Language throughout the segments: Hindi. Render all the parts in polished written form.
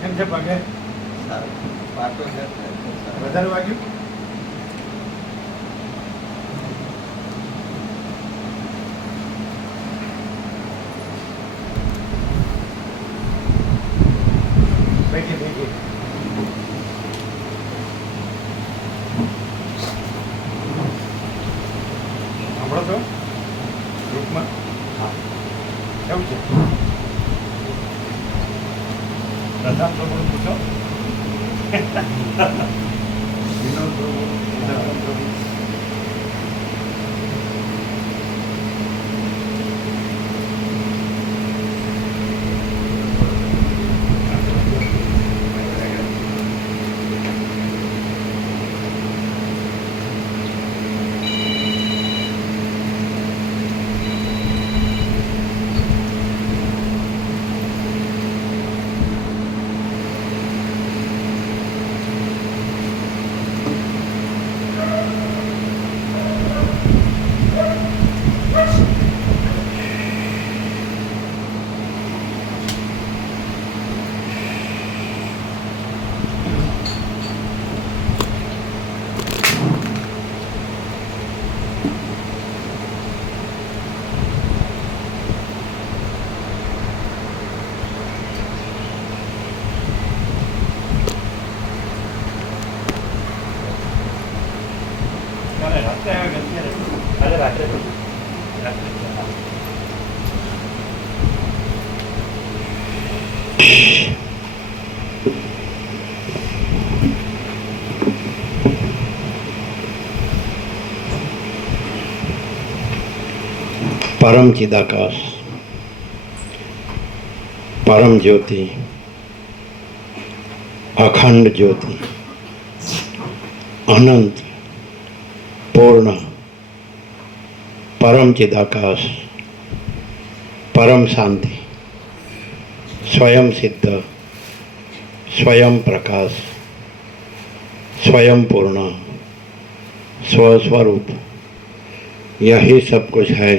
કેમ છે પગે? વધારે વાગ્યું? બેઠી સાંભળો છો ગ્રુપમાં? હા, કેવું છે? પ્રધાન પ્રભુ પૂછો. વિનોદ પ્રભુ, પ્રધાન પ્રભુ. परम चिदाकाश, परम ज्योति, अखंड ज्योति, अनंत पूर्ण, परम चिदाकाश, परम शांति, स्वयं सिद्ध, स्वयं प्रकाश, स्वयं पूर्ण, स्वस्वरूप, यही सब कुछ है,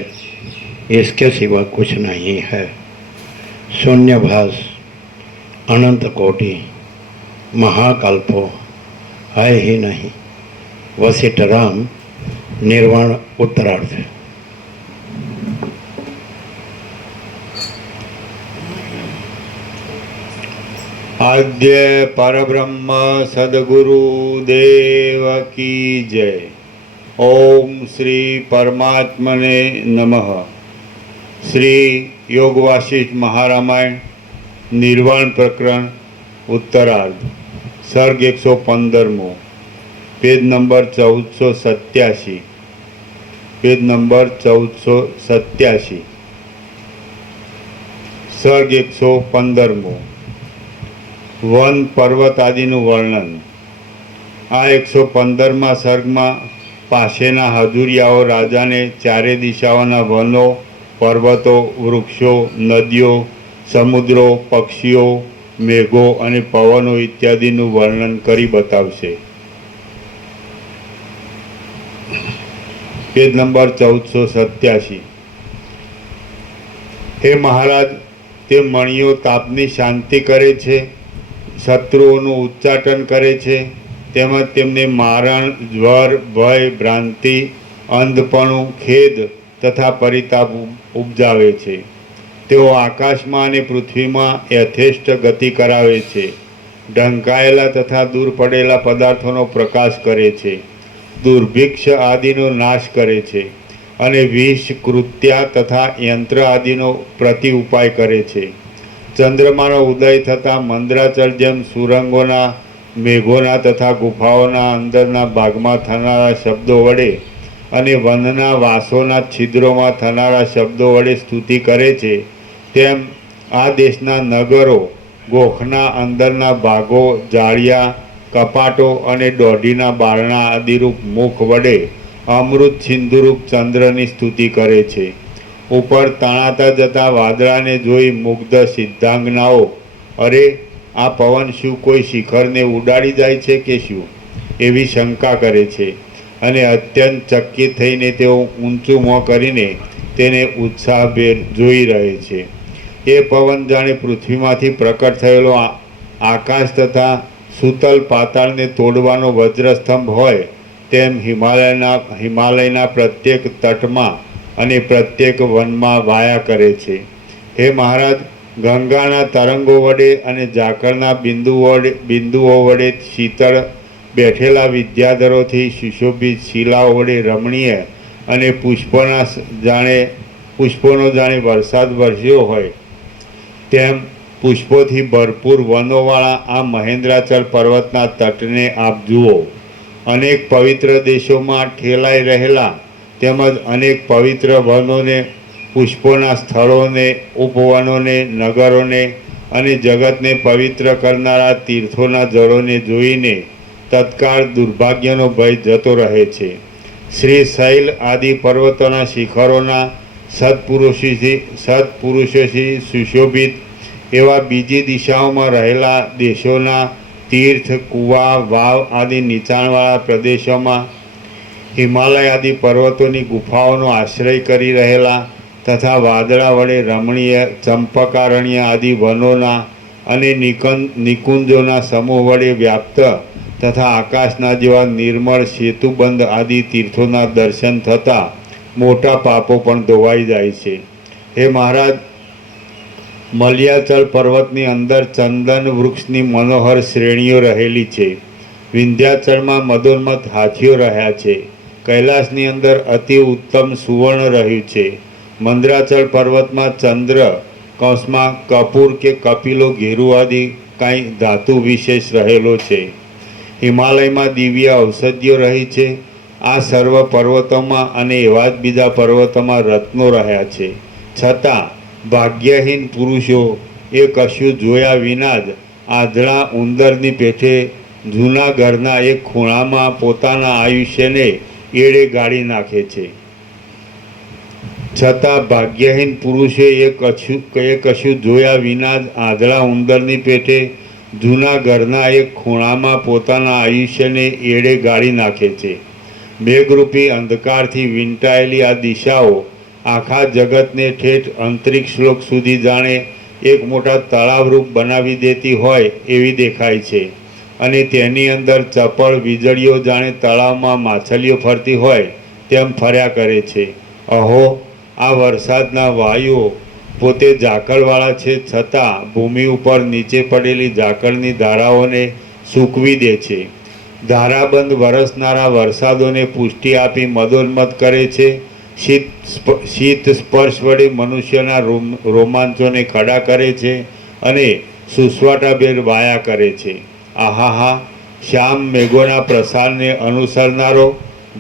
इसके सिवा कुछ नहीं है। शून्यभास, अनंत कोटि, महाकल्पो है ही नहीं। वशिष्ठ राम, निर्वाण उत्तरार्थ। आद्य परब्रह्म सद्गुरु देव की जय। ओम श्री परमात्मने नमः। श्री योग वासिष्ठ महारामायण निर्वाण प्रकरण उत्तरार्ध, सर्ग 115, पेज नंबर 1487, पेज नंबर 1487, सर्ग 115, वन पर्वत आदिનું વર્ણન। આ 115મા સર્ગમાં પાસેના હજુરિયાઓ રાજાને ચારે દિશાઓના વનો, પર્વતો, વૃક્ષો, નદીઓ, સમુદ્રો, પક્ષીઓ, મેઘો અને પવનો ઇત્યાદિનું વર્ણન કરી બતાવશે। Page number 1487। હે મહારાજ, તે મણીઓ તાપની શાંતિ કરે છે, શત્રુઓનું ઉચ્ચાટન કરે છે, તેમજ તેમને મારણ, જ્વર, ભય, ભ્રાંતિ, અંધપણું, ખેદ તથા પરિતાપ ઉપજાવે છે। તેઓ આકાશમાં અને પૃથ્વીમાં યથેષ્ટ ગતિ કરાવે છે, ઢંકાયેલા તથા દૂર પડેલા પદાર્થોનો પ્રકાશ કરે છે, દુર્ભિક્ષ આદિનો નાશ કરે છે અને વિષ, કૃત્યા તથા યંત્ર આદિનો પ્રતિ ઉપાય કરે છે। ચંદ્રમાનો ઉદય થતાં મંદરાચલ જેમ સુરંગોના, મેઘોના તથા ગુફાઓના અંદરના ભાગમાં થનારા શબ્દો વડે અને વનના વાસોના છિદ્રોમાં થનારા શબ્દો વડે સ્તુતિ કરે છે, તેમ આ દેશના નગરો, ગોખના અંદરના ભાગો, જાળિયા, કપાટો અને દોઢીના બારણા આદિરૂપ મુખ વડે અમૃત સિંધુરૂપ ચંદ્રની સ્તુતિ કરે છે। ઉપર તણાતા જતા વાદળાને જોઈ મુગ્ધ સિદ્ધાંગનાઓ, અરે આ પવન શું કોઈ શિખરને ઉડાડી જાય છે કે શું, એવી શંકા કરે છે અને અત્યંત ચકિત થઈને તેઓ ઊંચું મોં કરીને તેને ઉત્સાહભેર જોઈ રહે છે. એ પવન જાણે પૃથ્વીમાંથી પ્રકટ થયેલો આકાશ તથા સૂતલ પાતાળને તોડવાનો વજ્રસ્તંભ હોય તેમ હિમાલયના પ્રત્યેક તટમાં અને પ્રત્યેક વનમાં વાયા કરે છે. હે મહારાજ, ગંગાના તરંગો વડે અને ઝાકળના બિંદુઓ વડે શીતળ બેઠેલા વિદ્યાધરોથી સુશોભિત શિલાઓ વડે રમણીય અને પુષ્પોનો જાણે વરસાદ વરસ્યો હોય તેમ પુષ્પોથી ભરપૂર વનોવાળા આ મહેન્દ્રાચલ પર્વતના તટને આપ જુઓ. અનેક પવિત્ર દેશોમાં ઠેલાઈ રહેલા તેમજ અનેક પવિત્ર વનોને, પુષ્પોના સ્થળોને, ઉપવનોને, નગરોને અને જગતને પવિત્ર કરનારા તીર્થોના જળોને જોઈને તત્કાળ દુર્ભાગ્યનો ભય જતો રહે છે. શ્રી શૈલ આદિ પર્વતોના શિખરોના સત્પુરુષોથી સુશોભિત એવા બીજી દિશાઓમાં રહેલા દેશોના તીર્થ, કૂવા, વાવ આદિ નીચાણવાળા પ્રદેશોમાં હિમાલય આદિ પર્વતોની ગુફાઓનો આશ્રય કરી રહેલા તથા વાદળા વડે રમણીય ચંપકારણ્ય આદિ વનોના અને નિકુંજોના સમૂહ વડે વ્યાપ્ત તથા આકાશના જેવા નિર્મળ સેતુબંધ આદિ તીર્થોના દર્શન થતાં મોટા પાપો પણ ધોવાઈ જાય છે. હે મહારાજ, મલ્યાચલ પર્વતની અંદર ચંદન વૃક્ષની મનોહર શ્રેણીઓ રહેલી છે. વિંધ્યાચળમાં મદોન્મત હાથીઓ રહ્યા છે. કૈલાસની અંદર અતિ ઉત્તમ સુવર્ણ રહ્યું છે. મંદરાચલ પર્વતમાં ચંદ્ર કૌંસમાં કપૂર કે કપિલો ઘેરુ આદિ કાંઈ ધાતુ વિશેષ રહેલો છે. હિમાલયમાં દિવ્ય ઔષધિઓ રહી છે. આ સર્વ પર્વતોમાં અને એવા જ બીજા પર્વતોમાં રત્નો રહ્યા છે. છતાં ભાગ્યહીન પુરુષો એ કશું જોયા વિના જ આંધળા ઉંદરની પેઠે જૂના ઘરના એક ખૂણામાં પોતાના આયુષ્યને એળે ગાળી નાખે છે. છતાં ભાગ્યહીન પુરુષે એ કશું જોયા વિના જ આંધળા ઉંદરની પેઠે જૂના ઘરના એક ખૂણામાં પોતાના આયુષ્યને એળે ગાળી નાખે છે. મેઘરૂપી અંધકારથી વીંટાયેલી આ દિશાઓ આખા જગતને ઠેઠ અંતરિક્ષ લોક સુધી જાણે એક મોટા તળાવરૂપ બનાવી દેતી હોય એવી દેખાય છે. અને તેની અંદર ચપળ વીજળીઓ જાણે તળાવમાં માછલીઓ ફરતી હોય તેમ ફર્યા કરે છે. અહો, આ વરસાદના વાયુઓ પોતે ઝાકળવાળા છે, છતાં ભૂમિ ઉપર નીચે પડેલી ઝાકળની ધારાઓને સૂકવી દે છે. ધારાબંધ વરસનારા વરસાદોને પુષ્ટિ આપી મદોન્મત કરે છે. શીત સ્પર્શ વડે મનુષ્યના રોમાંચોને ખડા કરે છે અને સુસવાટાભેર વાયા કરે છે. આહાહા, શ્યામ મેઘોના પ્રસારને અનુસરનારો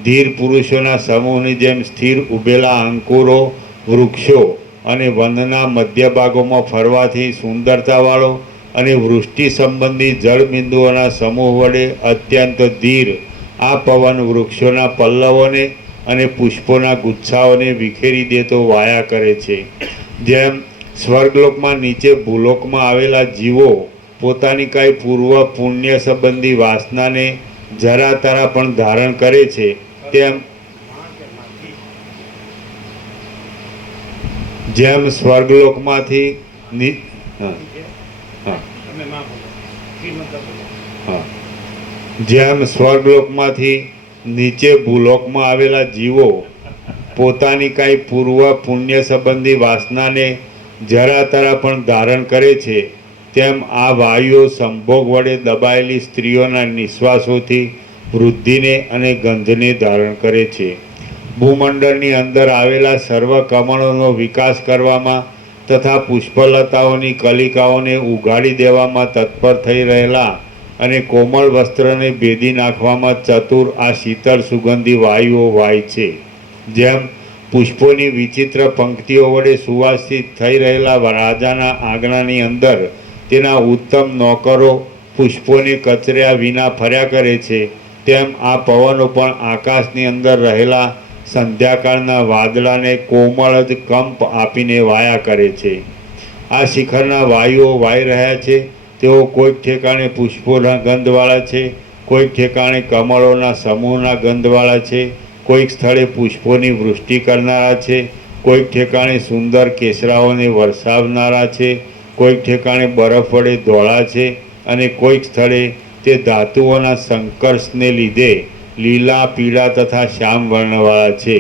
ધીર પુરુષોના સમૂહની જેમ સ્થિર ઊભેલા અંકુરો, વૃક્ષો અને વનના મધ્ય ભાગોમાં ફરવાથી સુંદરતાવાળો અને વૃષ્ટિ સંબંધી જળબિંદુઓના સમૂહ વડે અત્યંત ધીર આ પવન વૃક્ષોના પલ્લવોને અને પુષ્પોના ગુચ્છાઓને વિખેરી દેતો વાયા કરે છે. જેમ સ્વર્ગલોકમાં નીચે ભૂલોકમાં આવેલા જીવો પોતાની કાંઈ પૂર્વ પુણ્ય સંબંધી વાસનાને જરા તરા પણ ધારણ કરે છે, જેમ સ્વર્ગલોકમાંથી નીચે ભૂલોકમાં આવેલા જીવો પોતાની કાંઈ પૂર્વ પુણ્ય સંબંધી વાસનાને જરા તરા પણ ધારણ કરે છે, તેમ આ વાયુઓ સંભોગ વડે દબાયેલી સ્ત્રીઓના નિશ્વાસોથી વૃદ્ધિને અને ગંધને ધારણ કરે છે. ભૂમંડળની અંદર આવેલા સર્વ કમળોનો વિકાસ કરવામાં તથા પુષ્પલતાઓની કલિકાઓને ઉઘાડી દેવામાં તત્પર થઈ રહેલા અને કોમળ વસ્ત્રને ભેદી નાખવામાં ચતુર આ શીતળ સુગંધી વાયુઓ વાય છે. જેમ પુષ્પોની વિચિત્ર પંક્તિઓ વડે સુવાસિત થઈ રહેલા રાજાના આંગણાની અંદર તેના ઉત્તમ નોકરો પુષ્પોને કચર્યા વિના ફર્યા કરે છે, તેમ આ પવનો પણ આકાશની અંદર રહેલા સંધ્યાકાળના વાદળાને કોમળ જ કંપ આપીને વાયા કરે છે. આ શિખરના વાયુઓ વાઈ રહ્યા છે. તેઓ કોઈક ઠેકાણે પુષ્પોના ગંધવાળા છે, કોઈક ઠેકાણે કમળોના સમૂહના ગંધવાળા છે, કોઈક સ્થળે પુષ્પોની વૃષ્ટિ કરનારા છે, કોઈક ઠેકાણે સુંદર કેસરાઓને વરસાવનારા છે, કોઈક ઠેકાણે બરફ વડે ધોળા છે, અને કોઈક સ્થળે તે ધાતુઓના સંકર્ષને લીધે લીલા, પીળા તથા શ્યામ વર્ણવાળા છે.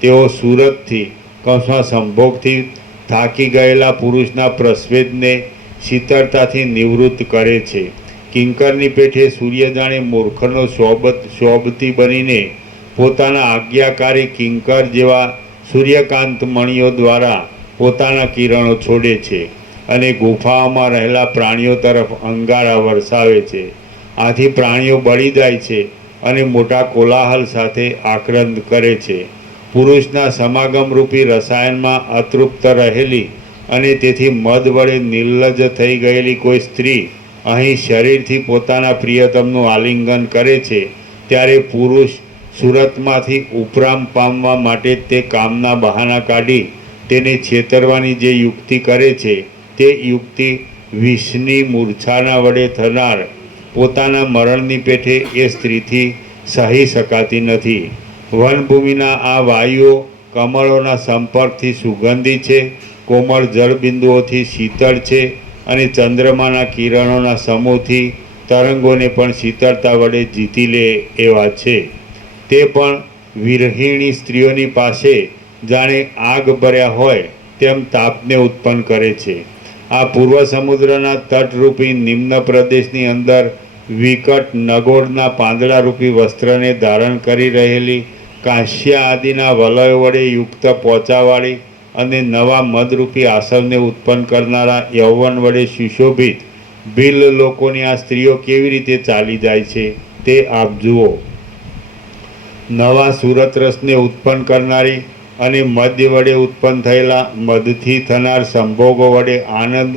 તેઓ સુરતથી કૌંસમાં સંભોગથી થાકી ગયેલા પુરુષના પ્રસ્વેદને શીતળતાથી નિવૃત્ત કરે છે. કિંકરની પેઠે સૂર્ય જાણે મૂર્ખનો શોભતી બનીને પોતાના આજ્ઞાકારી કિંકર જેવા સૂર્યકાંત મણિઓ દ્વારા પોતાના કિરણો છોડે છે અને ગુફાઓમાં રહેલા પ્રાણીઓ તરફ અંગારા વરસાવે છે. આથી પ્રાણીઓ બળી જાય છે અને મોટા કોલાહલ સાથે આક્રંદ કરે છે. પુરુષના સમાગમરૂપી રસાયણમાં અતૃપ્ત રહેલી અને તેથી મદ વડે નિર્લજ્જ થઈ ગયેલી કોઈ સ્ત્રી અહીં શરીરથી પોતાના પ્રિયતમનું આલિંગન કરે છે, ત્યારે પુરુષ સુરતમાંથી ઉપરામ પામવા માટે તે કામના બહાના કાઢી તેને છેતરવાની જે યુક્તિ કરે છે, તે યુક્તિ વિષની મૂર્છાના વડે થનાર પોતાના મરણની પેઠે એ સ્ત્રીથી સહી શકાતી નથી. વનભૂમિના આ વાયુઓ કમળોના સંપર્કથી સુગંધી છે, કોમળ જળબિંદુઓથી શીતળ છે અને ચંદ્રમાના કિરણોના સમૂહથી તરંગોને પણ શીતળતા વડે જીતી લે એવા છે. તે પણ વિરહિણી સ્ત્રીઓની પાસે જાણે આગ ભર્યા હોય તેમ તાપને ઉત્પન્ન કરે છે. આ પૂર્વ સમુદ્રના તટરૂપી નિમ્ન પ્રદેશની અંદર વિકટ નગોળના પાંદડારૂપી વસ્ત્રને ધારણ કરી રહેલી કાંસ્યા આદિના વલયો વડે યુક્ત પોચાવાળી અને નવા મદરૂપી આસવને ઉત્પન્ન કરનારા યૌવન વડે સુશોભિત ભીલ લોકોની આ સ્ત્રીઓ કેવી રીતે ચાલી જાય છે તે આપ જુઓ. નવા સુરત રસને ઉત્પન્ન કરનારી અને મદ્ય વડે ઉત્પન્ન થયેલા મદથી થનાર સંભોગો વડે આનંદ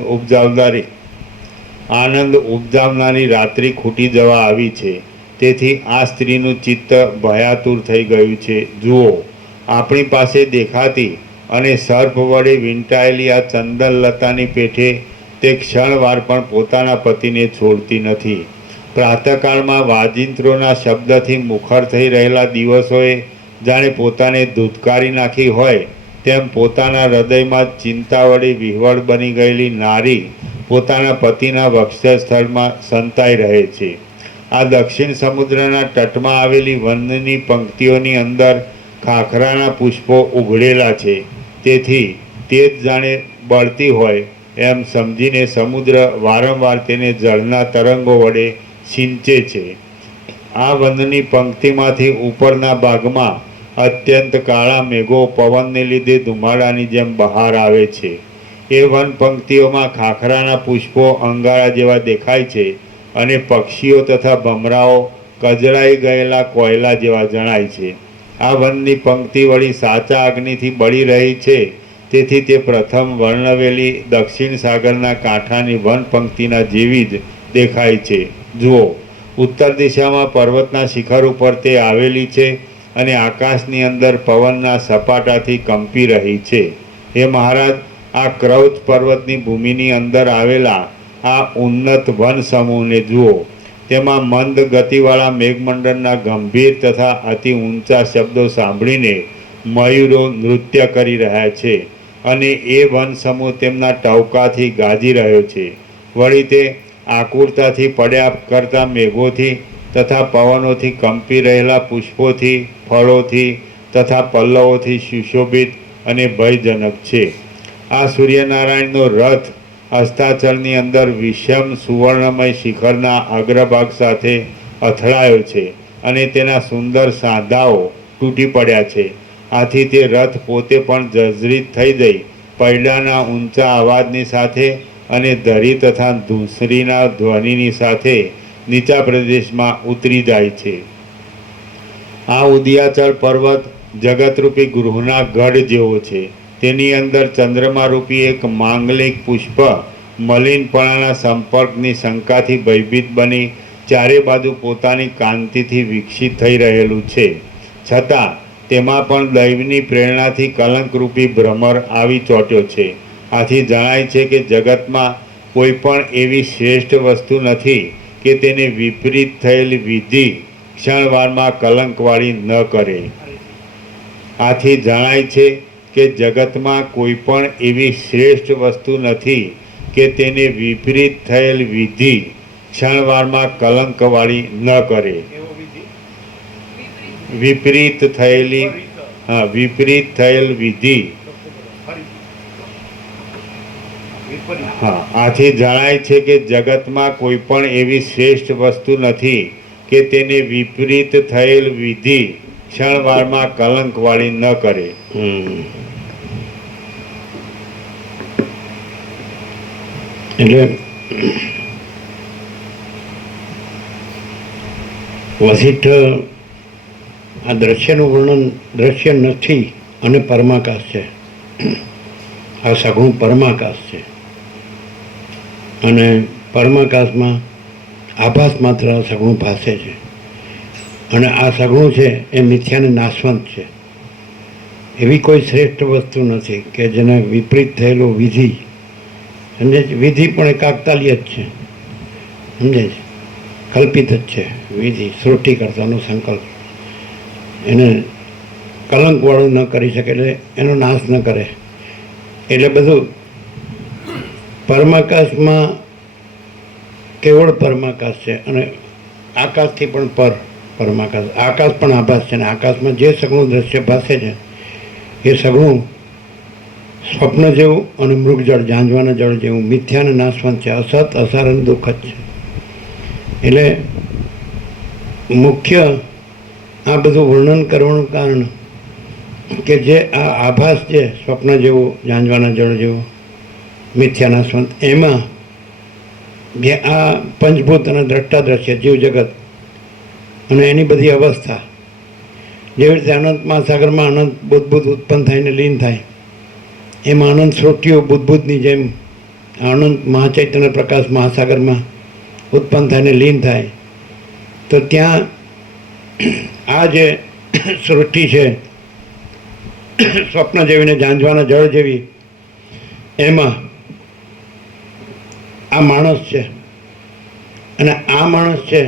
ઉપજાવનારી રાત્રિ ખૂટી જવા આવી છે. તેથી આ સ્ત્રીનું ચિત્ત ભયાતુર થઈ ગયું છે. જુઓ, આપણી પાસે દેખાતી અને સર્પ વડે વીંટાયેલી આ ચંદનલતાની પેઠે તે ક્ષણવાર પણ પોતાના પતિને છોડતી નથી. પ્રાતઃકાળમાં વાજિંત્રોના શબ્દથી મુખર થઈ રહેલા દિવસોએ જાણે પોતાને ધૂતકારી નાખી હોય તેમ પોતાના હૃદયમાં ચિંતા વડે વિહવળ બની ગયેલી નારી પોતાના પતિના વક્ષસ્થળમાં સંતાઈ રહે છે. આ દક્ષિણ સમુદ્રના તટમાં આવેલી વનની પંક્તિઓની અંદર ખાખરાના પુષ્પો ઉઘડેલા છે. તેથી તે જ જાણે બળતી હોય એમ સમજીને સમુદ્ર વારંવાર તેને જળના તરંગો વડે સિંચે છે. આ વનની પંક્તિમાંથી ઉપરના ભાગમાં અત્યંત કાળા મેઘો પવનને લીધે ધુમાડાની જેમ બહાર આવે છે. એ વન પંક્તિઓમાં ખાખરાના પુષ્પો અંગારા જેવા દેખાય છે અને પક્ષીઓ તથા ભમરાઓ કજળાઈ ગયેલા કોયલા જેવા જણાય છે. આ વનની પંક્તિ વળી સાચા અગ્નિથી બળી રહી છે. તેથી તે પ્રથમ વર્ણવેલી દક્ષિણ સાગરના કાંઠાની વન પંક્તિના જેવી જ દેખાય છે. જુઓ, ઉત્તર દિશામાં પર્વતના શિખર ઉપર તે આવેલી છે અને આકાશની અંદર પવનના સપાટાથી કંપી રહી છે. હે મહારાજ, આ ક્રૌચ પર્વતની ભૂમિની અંદર આવેલા આ ઉન્નત વન સમૂહને જુઓ. તેમાં મંદ ગતિવાળા મેઘમંડળના ગંભીર તથા અતિ ઊંચા શબ્દો સાંભળીને મયુરો નૃત્ય કરી રહ્યા છે અને એ વન સમૂહ તેમના ટવકાથી ગાજી રહ્યો છે. વળી તે આકુરતાથી પડ્યા કરતા મેઘોથી તથા પવનોથી કંપી રહેલા પુષ્પોથી, ફળોથી તથા પલ્લવોથી સુશોભિત અને ભયજનક છે. આ સૂર્યનારાયણનો રથ અસ્તાચળની અંદર વિષમ સુવર્ણમય શિખરના અગ્રભાગ સાથે અથડાયો છે અને તેના સુંદર સાંધાઓ તૂટી પડ્યા છે. આથી તે રથ પોતે પણ જર્જરિત થઈ જઈ પૈડાના ઊંચા અવાજની સાથે અને ધરી તથા ધૂસરીના ધ્વનિની સાથે નીચા પ્રદેશમાં ઉતરી જાય છે. આ ઉદયાચળ પર્વત જગતરૂપી ગૃહના ગઢ જેવો છે. તેની અંદર ચંદ્રમારૂપી એક માંગલિક પુષ્પ મલિનપણાના સંપર્કની શંકાથી ભયભીત બની ચારે બાજુ પોતાની કાંતિથી વિકસિત થઈ રહેલું છે. છતાં તેમાં પણ દૈવની પ્રેરણાથી કલંકરૂપી ભ્રમર આવી ચોંટ્યો છે. આથી જણાય છે કે જગતમાં કોઈ પણ એવી શ્રેષ્ઠ વસ્તુ નથી કે તેને વિપરીત થયેલ વિધિ ક્ષણવારમાં કલંકવાળી ન કરે. આથી જણાય છે કે જગતમાં કોઈ પણ એવી શ્રેષ્ઠ વસ્તુ નથી કે તેને વિપરીત થયેલ વિધિ ક્ષણવારમાં કલંકવાળી ન કરે. એવો વિધિ વિપરીત થયેલી વિપરીત થયેલ વિધિ. વિપરીત આથી જણાય છે કે જગતમાં કોઈ પણ એવી શ્રેષ્ઠ વસ્તુ નથી કે તેને વિપરીત થયેલ વિધિ ક્ષણવારમાં કલંકવાળી ન કરે. એટલે વસિષ્ઠ આ દ્રશ્યનું વર્ણન દ્રશ્ય નથી અને પરમાકાશ છે. આ સઘળું પરમાકાશ છે અને પરમાકાશમાં આભાસ માત્ર સઘળું ભાસે છે અને આ સઘળું છે એ મિથ્યાને નાશવંત છે. એવી કોઈ શ્રેષ્ઠ વસ્તુ નથી કે જેને વિપરીત થયેલો વિધિ, સમજે છે? વિધિ પણ એક કાકતાલીય જ છે, સમજે છે? કલ્પિત જ છે વિધિ, સૃષ્ટિ કરતાનો સંકલ્પ. એને કલંકવાળું ન કરી શકે, એટલે એનો નાશ ન કરે. એટલે બધું પરમાકાશમાં કેવળ પરમાકાશ છે અને આકાશથી પણ પરમાકાશ. આકાશ પણ આભાસ છે અને આકાશમાં જે સઘળું દ્રશ્ય ભાસે છે એ સઘળું સ્વપ્ન જેવું અને મૃગજળ, ઝાંઝવાના જળ જેવું મિથ્યાને નાશવંત છે, અસત, અસાર અને દુઃખ જ છે. એટલે મુખ્ય આ બધું વર્ણન કરવાનું કારણ કે જે આ આભાસ છે સ્વપ્ન જેવું, ઝાંઝવાના જળ જેવું, મિથ્યા નાશવંત, એમાં જે આ પંચભૂત અને દ્રષ્ટા દ્રશ્ય જીવ જગત અને એની બધી અવસ્થા, જેવી રીતે અનંત મહાસાગરમાં અનંત બુદ્ધબુદ્ધ ઉત્પન્ન થઈને લીન થાય, એમાં અનંત સૃષ્ટિઓ બુદ્ધબુદ્ધની જેમ અનંત મહાચૈતન્ય પ્રકાશ મહાસાગરમાં ઉત્પન્ન થઈને લીન થાય, તો ત્યાં આ જે સૃષ્ટિ છે સ્વપ્ન જેવી ને ઝાંઝવાના જળ જેવી, એમાં આ માણસ છે અને આ માણસ છે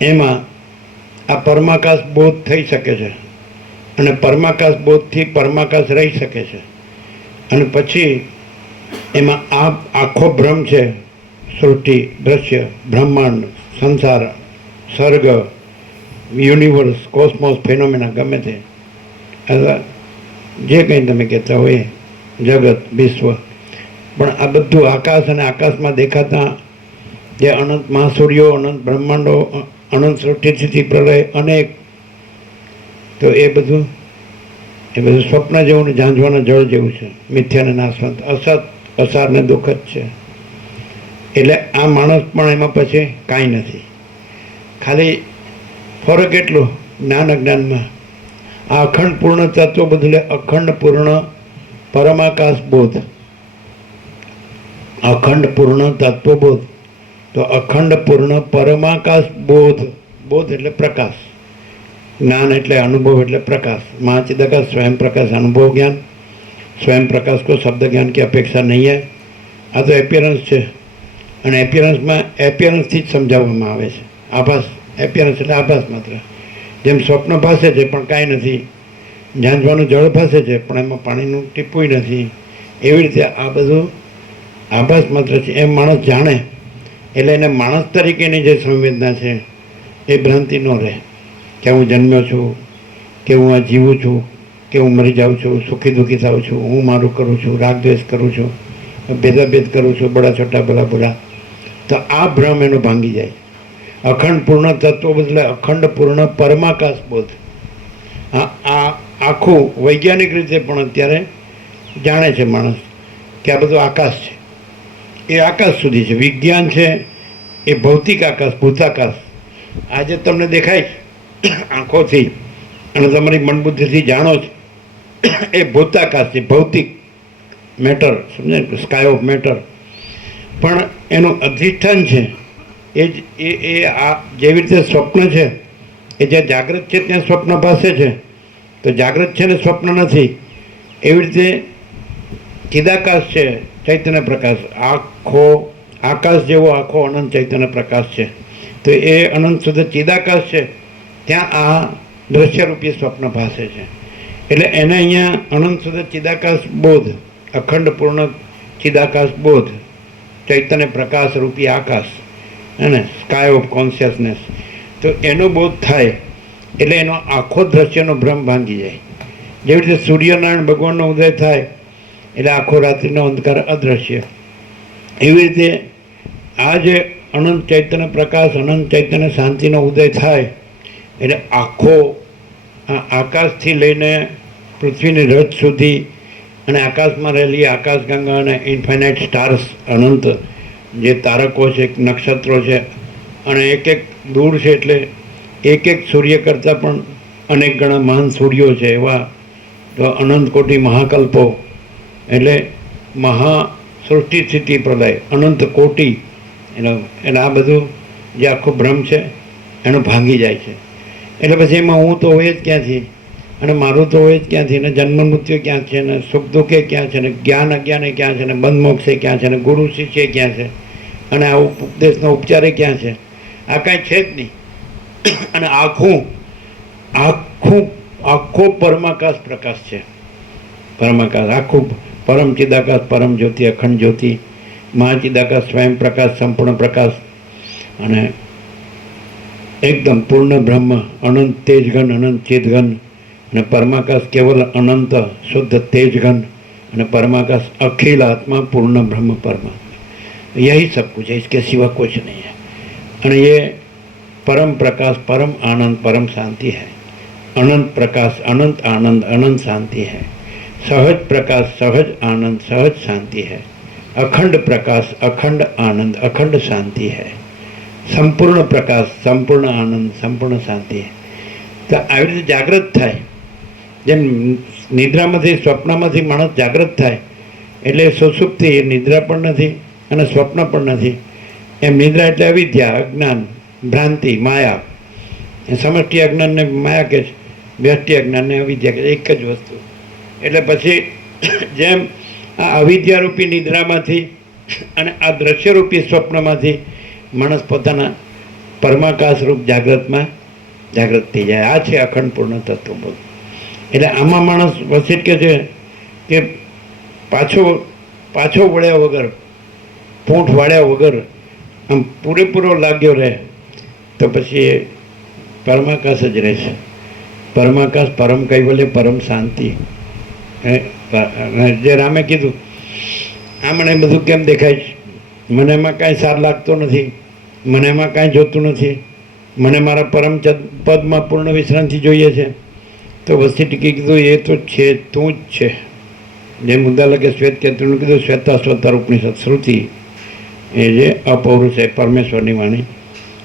એમાં આ પરમાકાશ બોધ થઈ શકે છે અને પરમાકાશ બોધથી પરમાકાશ રહી શકે છે. અને પછી એમાં આ આખો ભ્રમ છે, સૃષ્ટિ, દ્રશ્ય, બ્રહ્માંડ, સંસાર, સર્ગ, યુનિવર્સ, કોસ્મોસ, ફેનોમેના, ગમે તે જે કંઈ તમે કહેતા હોય, જગત, વિશ્વ, પણ આ બધું આકાશ અને આકાશમાં દેખાતા જે અનંત મહાસૂર્યો, અનંત બ્રહ્માંડો, અનંત સૃષ્ટિથી પ્રલય અનેક, તો એ બધું સ્વપ્ન જેવું ને ઝાંઝવાના જળ જેવું છે, મિથ્યાને નાશવંત, અસત, અસાર ને દુઃખ જ છે. એટલે આ માણસ પણ એમાં પછી કાંઈ નથી. ખાલી ફરક એટલો જ્ઞાન અજ્ઞાનમાં, આ અખંડ પૂર્ણ તત્વ બદલે અખંડ પૂર્ણ પરમાકાશ બોધ. અખંડ પૂર્ણ તત્વબોધ, તો અખંડ પૂર્ણ પરમાકાશ બોધ. બોધ એટલે પ્રકાશ, જ્ઞાન એટલે અનુભવ એટલે પ્રકાશ. महाचिदाकाश स्वयं प्रकाश अनुभव ज्ञान. स्वयं प्रकाश को शब्द ज्ञान की अपेक्षा नहीं है. आ तो एपियरन्स है અને એપિયરન્સમાં એપિયરન્સથી જ સમજાવવામાં આવે છે. આભાસ, એપિયરન્સ એટલે આભાસ માત્ર. જેમ સ્વપ્ન ભાસે છે પણ કાંઈ નથી, ઝાંઝવાનું જળ ભાસે છે પણ એમાં પાણીનું ટીપું નથી, એવી રીતે આ બધું આભાસ માત્ર છે. એમ માણસ જાણે એટલે એને માણસ તરીકેની જે સંવેદના છે એ ભ્રાંતિ ન રહે કે હું જન્મ્યો છું, કે હું આ જીવું છું, કે હું મરી જાઉં છું, સુખી દુઃખી થાઉં છું, હું મારું કરું છું, રાગ દ્વેષ કરું છું, ભેદાભેદ કરું છું, બડા છોટા ભલા બુરા. તો આ ભ્રમ એનો ભાંગી જાય. અખંડ પૂર્ણ તત્વ બદલે અખંડ પૂર્ણ પરમાકાશ બોધ. આ આખું વૈજ્ઞાનિક રીતે પણ અત્યારે જાણે છે માણસ કે આ બધું આકાશ છે, એ આકાશ સુધી છે. વિજ્ઞાન છે એ ભૌતિક આકાશ, ભૂતાકાશ. આજે તમને દેખાય આંખોથી અને તમારી મનબુદ્ધિથી જાણો છો એ ભૂતાકાશ છે, ભૌતિક મેટર, સમજાય, સ્કાય ઓફ મેટર. પણ એનું અધિષ્ઠાન છે એ જ આ જેવી રીતે સ્વપ્ન છે એ જ્યાં જાગ્રત છે ત્યાં સ્વપ્ન ભાસે છે, તો જાગ્રત છે ને સ્વપ્ન નથી. એવી રીતે ચિદાકાશ છે, ચૈતન્ય પ્રકાશ, આખો આકાશ જેવો આખો અનંત ચૈતન્ય પ્રકાશ છે. તો એ અનંત શુદ્ધ ચિદાકાશ છે, ત્યાં આ દ્રશ્યરૂપી સ્વપ્ન ભાસે છે. એટલે એને અહીંયા અનંત શુદ્ધ ચિદાકાશ બોધ, અખંડ પૂર્ણ ચિદાકાશ બોધ, ચૈતન્ય પ્રકાશ રૂપી આકાશ, અને સ્કાય ઓફ કોન્શિયસનેસ. તો એનો બોધ થાય એટલે એનો આખો દ્રશ્યનો ભ્રમ ભાંગી જાય. જેવી રીતે સૂર્યનારાયણ ભગવાનનો ઉદય થાય એટલે આખો રાત્રિનો અંધકાર અદૃશ્ય. એવી રીતે આ જે અનંત ચૈતન્ય પ્રકાશ, અનંત ચૈતન્ય શાંતિનો ઉદય થાય એટલે આખો આકાશથી લઈને પૃથ્વીની રજ સુધી અને આકાશમાં રહેલી આકાશગંગા અને ઇન્ફાઇનાઇટ સ્ટાર્સ, અનંત જે તારકો છે, નક્ષત્રો છે, અને એક એક દૂર છે, એટલે એક એક સૂર્ય કરતાં પણ અનેક ગણા મહાન સૂર્યો છે. એવા તો અનંત કોટી મહાકલ્પો, એટલે સૃષ્ટિ સ્થિતિ પ્રલય અનંત કોટી, એટલે આ બધું જે આખો ભ્રમ છે એનો ભાંગી જાય છે. એટલે પછી એમાં હું તો હોય જ ક્યાંથી, અને મારું તો હોય જ ક્યાંથી, ને જન્મ મૃત્યુ ક્યાં છે, ને સુખ દુઃખે ક્યાં છે, ને જ્ઞાન અજ્ઞાને ક્યાં છે, ને બંધ મોક્ષે ક્યાં છે, ને ગુરુ શિષ્ય ક્યાં છે, અને આ ઉપદેશનો ઉપચારે ક્યાં છે? આ કાંઈ છે જ નહીં. અને આખો પરમાકાશ પ્રકાશ છે. પરમાકાશ આખું પરમ ચિદાકાશ, પરમ જ્યોતિ, અખંડ જ્યોતિ, મહાચિદાકાશ, સ્વયં પ્રકાશ, સંપૂર્ણ પ્રકાશ, અને એકદમ પૂર્ણ બ્રહ્મ, અનંત તેજઘન, અનંત ચેતઘન, અને પરમાકાશ કેવલ અનંત શુદ્ધ તેજઘન, અને परमाकाश अखिल आत्मा पूर्ण ब्रह्म परमात्मा, यही सब कुछ है, इसके सिवा कुछ नहीं है। और ये परम प्रकाश, परम आनंद, परम शांति है। अनंत प्रकाश, अनंत आनंद, अनंत शांति है। सहज प्रकाश, सहज आनंद, सहज शांति है। अखंड प्रकाश, अखंड आनंद, अखंड शांति है। संपूर्ण प्रकाश, संपूर्ण आनंद, संपूर्ण शांति है। तो આવી રીતે જાગૃત થાય, જેમ નિદ્રામાંથી સ્વપ્નમાંથી માણસ જાગૃત થાય એટલે સુષુપ્તિ એ નિદ્રા પણ નથી અને સ્વપ્ન પણ નથી। એમ નિદ્રા એટલે અવિદ્યા, અજ્ઞાન, ભ્રાંતિ, માયા। સમષ્ટિ અજ્ઞાનને માયા કહે છે, વ્યષ્ટિ અજ્ઞાનને અવિદ્યા કહે છે, એક જ વસ્તુ। એટલે પછી જેમ આ અવિદ્યારૂપી નિદ્રામાંથી અને આ દ્રશ્યરૂપી સ્વપ્નમાંથી માણસ પોતાના પરમાકાશરૂપ જાગ્રતમાં જાગૃત થઈ જાય। આ છે અખંડ પૂર્ણ તત્વબોધ। એટલે આમાં માણસ વસિત કહે છે કે પાછો વળ્યા વગર, પૂંઠ વાળ્યા વગર આમ પૂરેપૂરો લાગ્યો રહે તો પછી એ પરમાકાશ જ રહેશે। પરમાકાશ, પરમ કૈવલ્ય, પરમ શાંતિ। જે રામે કીધું આ મને બધું કેમ દેખાય છે, મને એમાં કાંઈ સાર લાગતો નથી, મને એમાં કાંઈ જોતું નથી, મને મારા પરમ પદમાં પૂર્ણ વિશ્રાંતિ જોઈએ છે। તો વસ્તી ટીકી કીધું એ તો છે, તું જ છે। જે મુદ્દા લગે શ્વેત કેતુનું કીધું, શ્વેતાશ્વતર ઉપનિષદ શ્રુતિ એ જે અપૌરુષ છે, પરમેશ્વરની વાણી,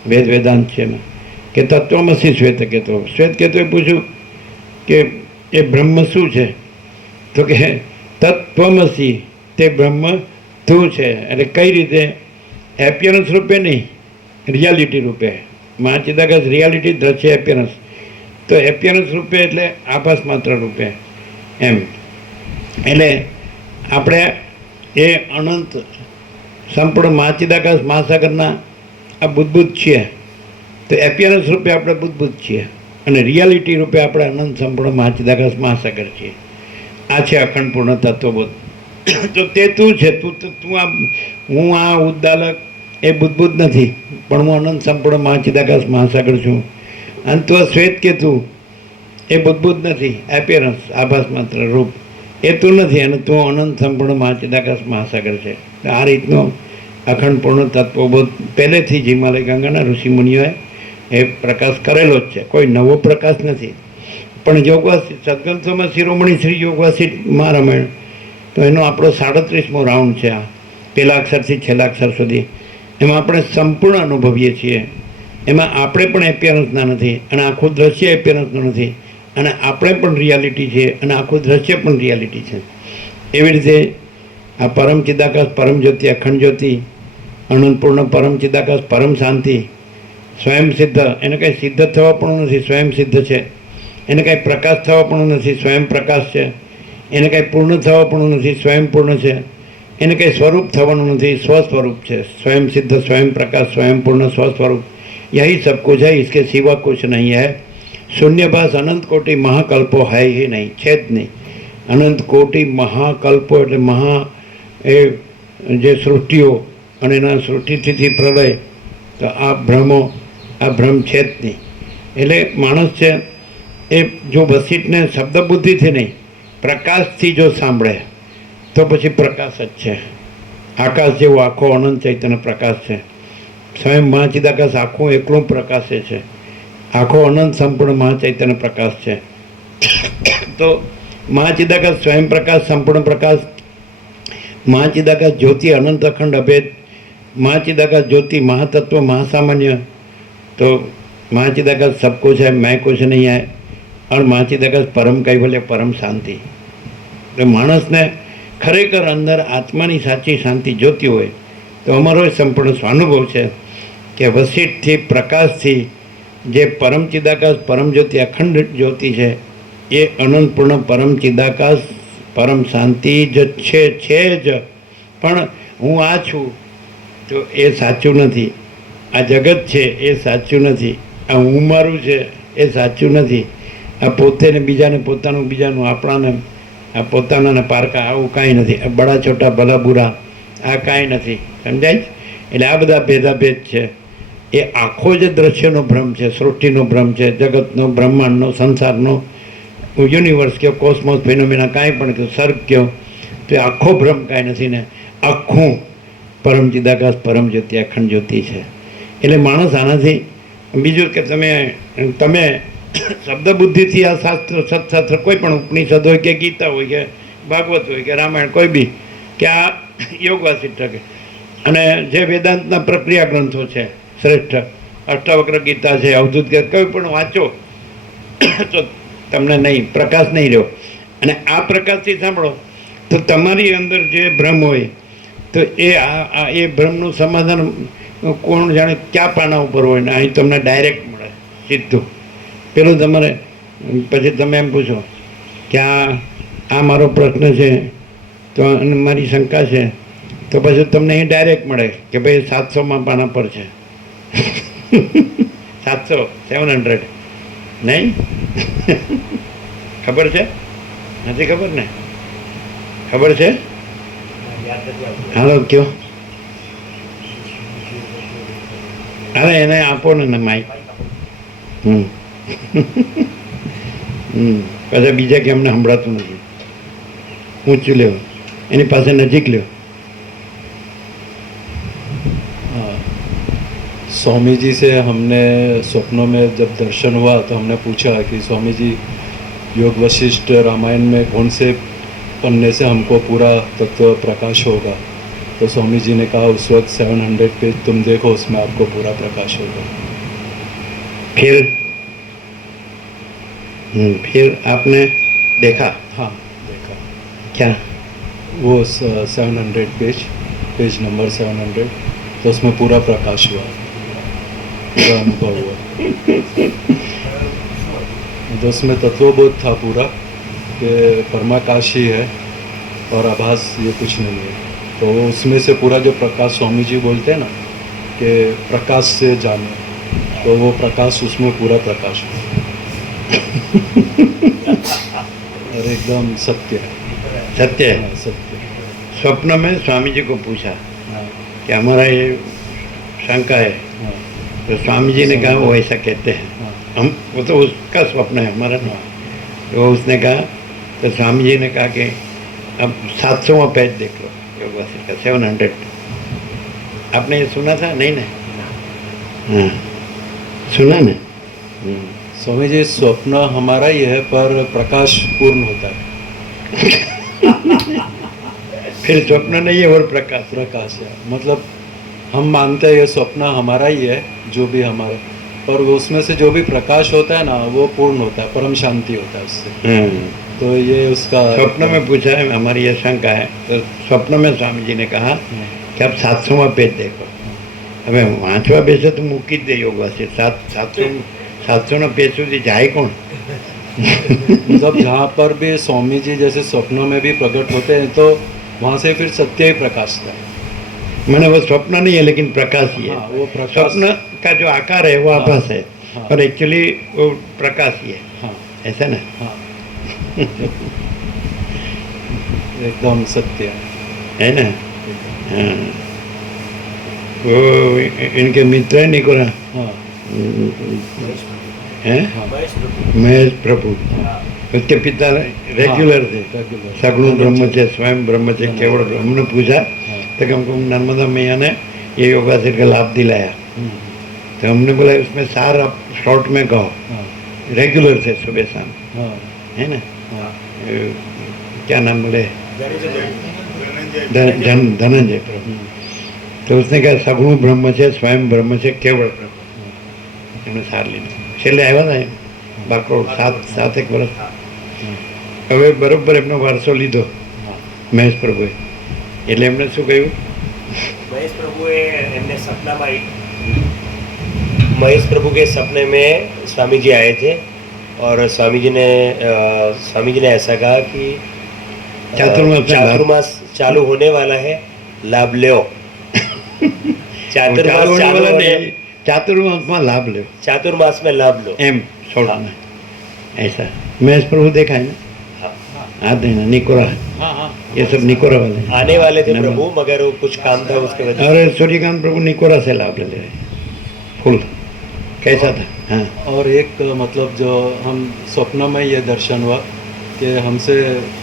વેદ વેદાંત છે એમાં કે તત્વમસી શ્વેત કહેતો। શ્વેત કહેતો એ પૂછ્યું કે એ બ્રહ્મ શું છે? તો કે તત્વમસી, તે બ્રહ્મ તું છે। એટલે કઈ રીતે? એપિયરન્સ રૂપે નહીં, રિયાલિટી રૂપે। મહાચિદાકાશ રિયાલિટી, દ્રશ્ય એપિયરન્સ। તો એપિયરન્સ રૂપે એટલે આભાસ માત્ર રૂપે એમ। એટલે આપણે એ અનંત સંપૂર્ણ મહાચિદાકાશ મહાસાગરના આ બુદ્ધબુદ્ધ છીએ। તો એપિયરન્સ રૂપે આપણે બુદ્ધબુદ્ધ છીએ અને રિયાલિટી રૂપે આપણે અનંત સંપૂર્ણ મહાચિદાકાશ મહાસાગર છીએ। આ છે અખંડ પૂર્ણ તત્વબોધ। તો તે તું છે, તું આ, હું આ ઉદ્દાલક એ બુદ્ધબુદ્ધ નથી, પણ હું અનંત સંપૂર્ણ મહાચિદાકાશ મહાસાગર છું। અને તું શ્વેત કેતું એ બુદ્ધબુદ્ધ નથી, એપિયરન્સ, આભાસ માત્ર રૂપ, એ તું નથી, અને તું અનંત સંપૂર્ણ મહાચિદાકાશ મહાસાગર છે। આ રીતનો અખંડ પૂર્ણ તત્વબોધ પહેલેથી જ હિમાલય ગંગાના ઋષિમુનિઓએ એ પ્રકાશ કરેલો જ છે, કોઈ નવો પ્રકાશ નથી। પણ યોગવાસી સદગ્રંથોમાં શિરોમણી શ્રી યોગવાસી મહારામાયણ, તો એનો આપણો 37મો રાઉન્ડ છે આ, પહેલા અક્ષરથી છેલ્લા અક્ષર સુધી। એમાં આપણે સંપૂર્ણ અનુભવીએ છીએ। એમાં આપણે પણ એપિયરન્સના નથી અને આખું દ્રશ્ય એપિયરન્સનું નથી, અને આપણે પણ રિયાલિટી છે અને આખું દ્રશ્ય પણ રિયાલિટી છે। એવી રીતે આ પરમ ચિદાકાશ, પરમ જ્યોતિ, અખંડ જ્યોતિ, અનંતપૂર્ણ પરમ ચિદાકાશ, પરમ શાંતિ, સ્વયં સિદ્ધ, એને કાંઈ સિદ્ધ થવા પણ નથી, સ્વયં સિદ્ધ છે। એને કાંઈ પ્રકાશ થવા પણ નથી, સ્વયં પ્રકાશ છે। એને કાંઈ પૂર્ણ થવા પણ નથી, સ્વયં પૂર્ણ છે। એને કંઈ સ્વરૂપ થવાનું નથી, સ્વસ્વરૂપ છે, સ્વયં સિદ્ધ, સ્વયં પ્રકાશ, સ્વયં પૂર્ણ સ્વસ્વરૂપ. यही सब कुछ है, इसके सिवा कुछ नहीं है. शून्यभास अनंत कोटि महाकल्पो है ही नहीं, છે જ નહીં. અનંત કોટી મહાકલ્પો એટલે મહા એ જે સૃષ્ટિઓ અને એના સૃષ્ટિથી પ્રલય, તો આ ભ્રમ છે જ નહીં. એટલે માણસ છે એ જો વસિષ્ઠને શબ્દ બુદ્ધિથી નહીં, પ્રકાશથી જો સાંભળે તો પછી પ્રકાશ જ છે. આકાશ જેવો આખો અનંત ચૈતન્ય પ્રકાશ છે. સ્વયં મહાચિદાકાશ આખું એકલું પ્રકાશે છે. આખો અનંત સંપૂર્ણ મહાચૈતન્ય પ્રકાશ છે. તો મહાચિદાકાશ સ્વયં પ્રકાશ, સંપૂર્ણ પ્રકાશ, મહાચિદાકાશ જ્યોતિ અનંત અખંડ અભેદ, મહાચિદાકાશ જ્યોતિ महातत्व महासामान्य. तो महाचिदाकाश सब कुछ है, मैं कुछ नहीं है, और महाचिदाकाश परम कैवल्य, परम शांति. तो माणसने खरेखर अंदर आत्मानी साची शांति जोती होय तो अमरो संपूर्ण स्वानुभव है कि वसिष्ठथी प्रकाशथी जे परम चिदाकाश परम ज्योति अखंड ज्योति है ये अनंतपूर्ण परम चिदाकाश परम शांति ज छे ज. पण हूँ आ छूँ तो ये साचुं नथी. आ जगत है ये साचुं नथी. आ हूँ मारूं छे ये साचुं नथी. आ पोते ने बीजाने पोतानुं बीजानुं आपणाने आ पोताना पारका आવું કાંઈ નથી. આ બડા છોટા ભલા બુરા આ કાંઈ નથી. સમજાય? એટલે આ બધા ભેદાભેદ છે. એ આખો જે દ્રશ્યનો ભ્રમ છે, સૃષ્ટિનો ભ્રમ છે, જગતનો, બ્રહ્માંડનો, સંસારનો, યુનિવર્સ કયો, કોસ્મોસ, ફિનોમિના, કાંઈ પણ કયો, સર્ગ કયો, તો એ આખો ભ્રમ કાંઈ નથી ને આખું પરમ ચિદાકાશ પરમ જ્યોતિ અખંડ જ્યોતિ છે. એટલે માણસ આનાથી બીજું કે તમે શબ્દ બુદ્ધિથી આ શાસ્ત્ર સત્શાસ્ત્ર કોઈ પણ ઉપનિષદ હોય કે ગીતા હોય કે ભાગવત હોય કે રામાયણ કોઈ બી કે આ યોગ વાસિષ્ઠ કે અને જે વેદાંતના પ્રક્રિયા ગ્રંથો છે શ્રેષ્ઠ, અષ્ટાવક્ર ગીતા છે, અવધૂત કે કોઈ પણ વાંચો તો તમને નહીં પ્રકાશ નહીં રહ્યો. અને આ પ્રકાશથી સાંભળો તો તમારી અંદર જે ભ્રમ હોય તો એ ભ્રમનું સમાધાન કોણ જાણે ક્યાં પાના ઉપર હોય ને અહીં તમને ડાયરેક્ટ મળે સીધું. પેલું તમારે પછી તમે એમ પૂછો કે આ મારો પ્રશ્ન છે તો મારી શંકા છે તો પછી તમને અહીં ડાયરેક્ટ મળે કે ભાઈ 700માં પાના પર છે. 700 700 નહીં? ખબર છે? નથી ખબર ને? ખબર છે? હાલો કયો. અરે એને આપો ને માઇક. પછી બીજા કે અમને સંભળાતું નથી. ઊંચું લ્યો, એની પાસે નજીક લ્યો. स्वामी जी से हमने स्वप्नों में जब दर्शन हुआ तो हमने पूछा कि स्वामी जी योग वशिष्ठ रामायण में कौन से पन्ने से हमको पूरा तत्व प्रकाश होगा. तो स्वामी जी ने कहा उस वक्त 700 पेज तुम देखो, उसमें आपको पूरा प्रकाश होगा. फिर आपने देखा? हाँ देखा. क्या? वो 700 पेज नंबर 700, तो उसमें पूरा प्रकाश हुआ, पूरा अनुभव हुआ. तो उसमें तत्वबोध था पूरा कि परमाकाश ही है और आभास ये कुछ नहीं है. तो उसमें से पूरा जो प्रकाश स्वामी जी बोलते हैं ना कि प्रकाश से जाने, तो वो प्रकाश उसमें पूरा प्रकाश हुआ. और एकदम सत्य है. सत्य है? हाँ, सत्य. स्वप्न में स्वामी जी को पूछा हाँ कि हमारा ये शंका है. हाँ तो स्वामी जी ने कहा वो ऐसा कहते हैं. हाँ. हम वो तो उसका स्वप्न है, हमारा नहीं. तो उसने कहा, तो स्वामी जी ने कहा कि अब 700वां पेज देख लो योग वासिष्ठ का 700. आपने ये सुना था? नहीं ना? हाँ सुना ना? स्वामी जी स्वप्न हमारा ही है पर प्रकाश पूर्ण होता है. फिर स्वप्न नहीं है और प्रकाश. प्रकाश है मतलब हम मानते हैं ये स्वप्न हमारा ही है जो भी हमारा, पर उसमें से जो भी प्रकाश होता है ना वो पूर्ण होता है, परम शांति होता है उससे. तो ये उसका स्वप्न में पूछा है, हमारी ये शंका है. तो स्वप्न में स्वामी जी ने कहा कि आप 700वां पेज देखो. હવે વાંચવા બેસે તો મૂકી જ દે યોગ વાસિષ્ઠ. 700 પેજ સુધી જાય કોણ? मतलब जहाँ पर भी स्वामी जी जैसे स्वप्नों में भी प्रकट होते हैं तो वहाँ से फिर सत्य ही प्रकाशता है। मैंने वो स्वप्न नहीं है लेकिन प्रकाश ही है। हाँ, वो प्रकाश। स्वप्न का जो आकार है वो आभास है, हाँ। और एक्चुअली वो प्रकाश ही है, हाँ ऐसा ना। हाँ एकदम सत्य है ना। हाँ, वो इनके मित्र है निकोरा, हाँ हैं हाँ महेश प्रभु, उसके पिता रेगुलर थे, रेगुलर सगुण ब्रह्म थे, स्वयं ब्रह्म थे, केवल ब्रह्म। हमने पूछा हाँ। तो हमको नर्मदा मैया ने ये योगासन का लाभ दिलाया, तो हमने बोला उसमें सार आप शॉर्ट में कहो। हाँ रेगुलर थे सुबह शाम, हाँ है ना। हाँ क्या नाम बोले, ધનંજય धनंजय प्रभु। तो उसने कहा सगुण ब्रह्म છે, स्वयं ब्रह्म છે, केवल प्रभु। એમણે સાર લીધું, છેલ્લે આવ્યા હતા એમ બાકોડ 7 વર્ષ। હવે બરોબર એમનો વારસો લીધો મહેશ પ્રભુએ, એટલે એમણે શું કહ્યું, महेश प्रभु एमने सपना में महेश प्रभु के सपने में स्वामी जी आए थे और स्वामी जी ने ऐसा कहा कि चातुर्मास चालू होने वाला है, लाभ लो। चातुर्मास चालू होने ચાતુર્માસમાં લાભ લ્યો, चातुर्मास में लाभ लो। એમ छोड़ना ऐसा। महेश प्रभु देखा है ना, हाँ देना निकोरा है, हाँ हाँ ये सब निकोरा वाले हैं। आने वाले थे नमः। प्रभु, मगर वो कुछ काम था उसके वजह से। और सूर्यकांत प्रभु निकोरा से लाभ ले रहे फुल। कैसा था? हाँ और एक मतलब जो हम स्वप्न में ये दर्शन हुआ कि हमसे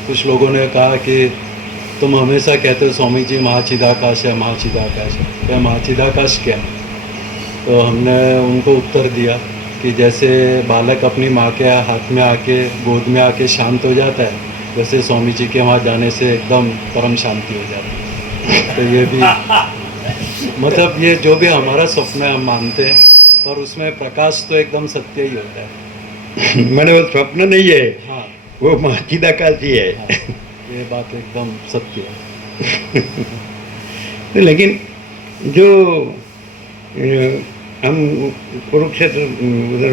कुछ लोगों ने कहा कि तुम हमेशा कहते हो स्वामी जी महाचिदाकाश है, महाचिदाकाश है, या महाचिदाकाश क्या है? तो हमने उनको उत्तर दिया कि जैसे बालक अपनी माँ के हाथ में आके गोद में आके शांत हो जाता है, वैसे स्वामी जी के वहाँ जाने से एकदम परम शांति हो जाती है। तो ये भी मतलब ये जो भी हमारा स्वप्न है हम मानते हैं, पर उसमें प्रकाश तो एकदम सत्य ही होता है। मैंने वो स्वप्न नहीं है, हाँ वो महाचिदाकाश ही है। हाँ, ये बात एकदम सत्य है। लेकिन जो हम कुरुक्षेत्र उधर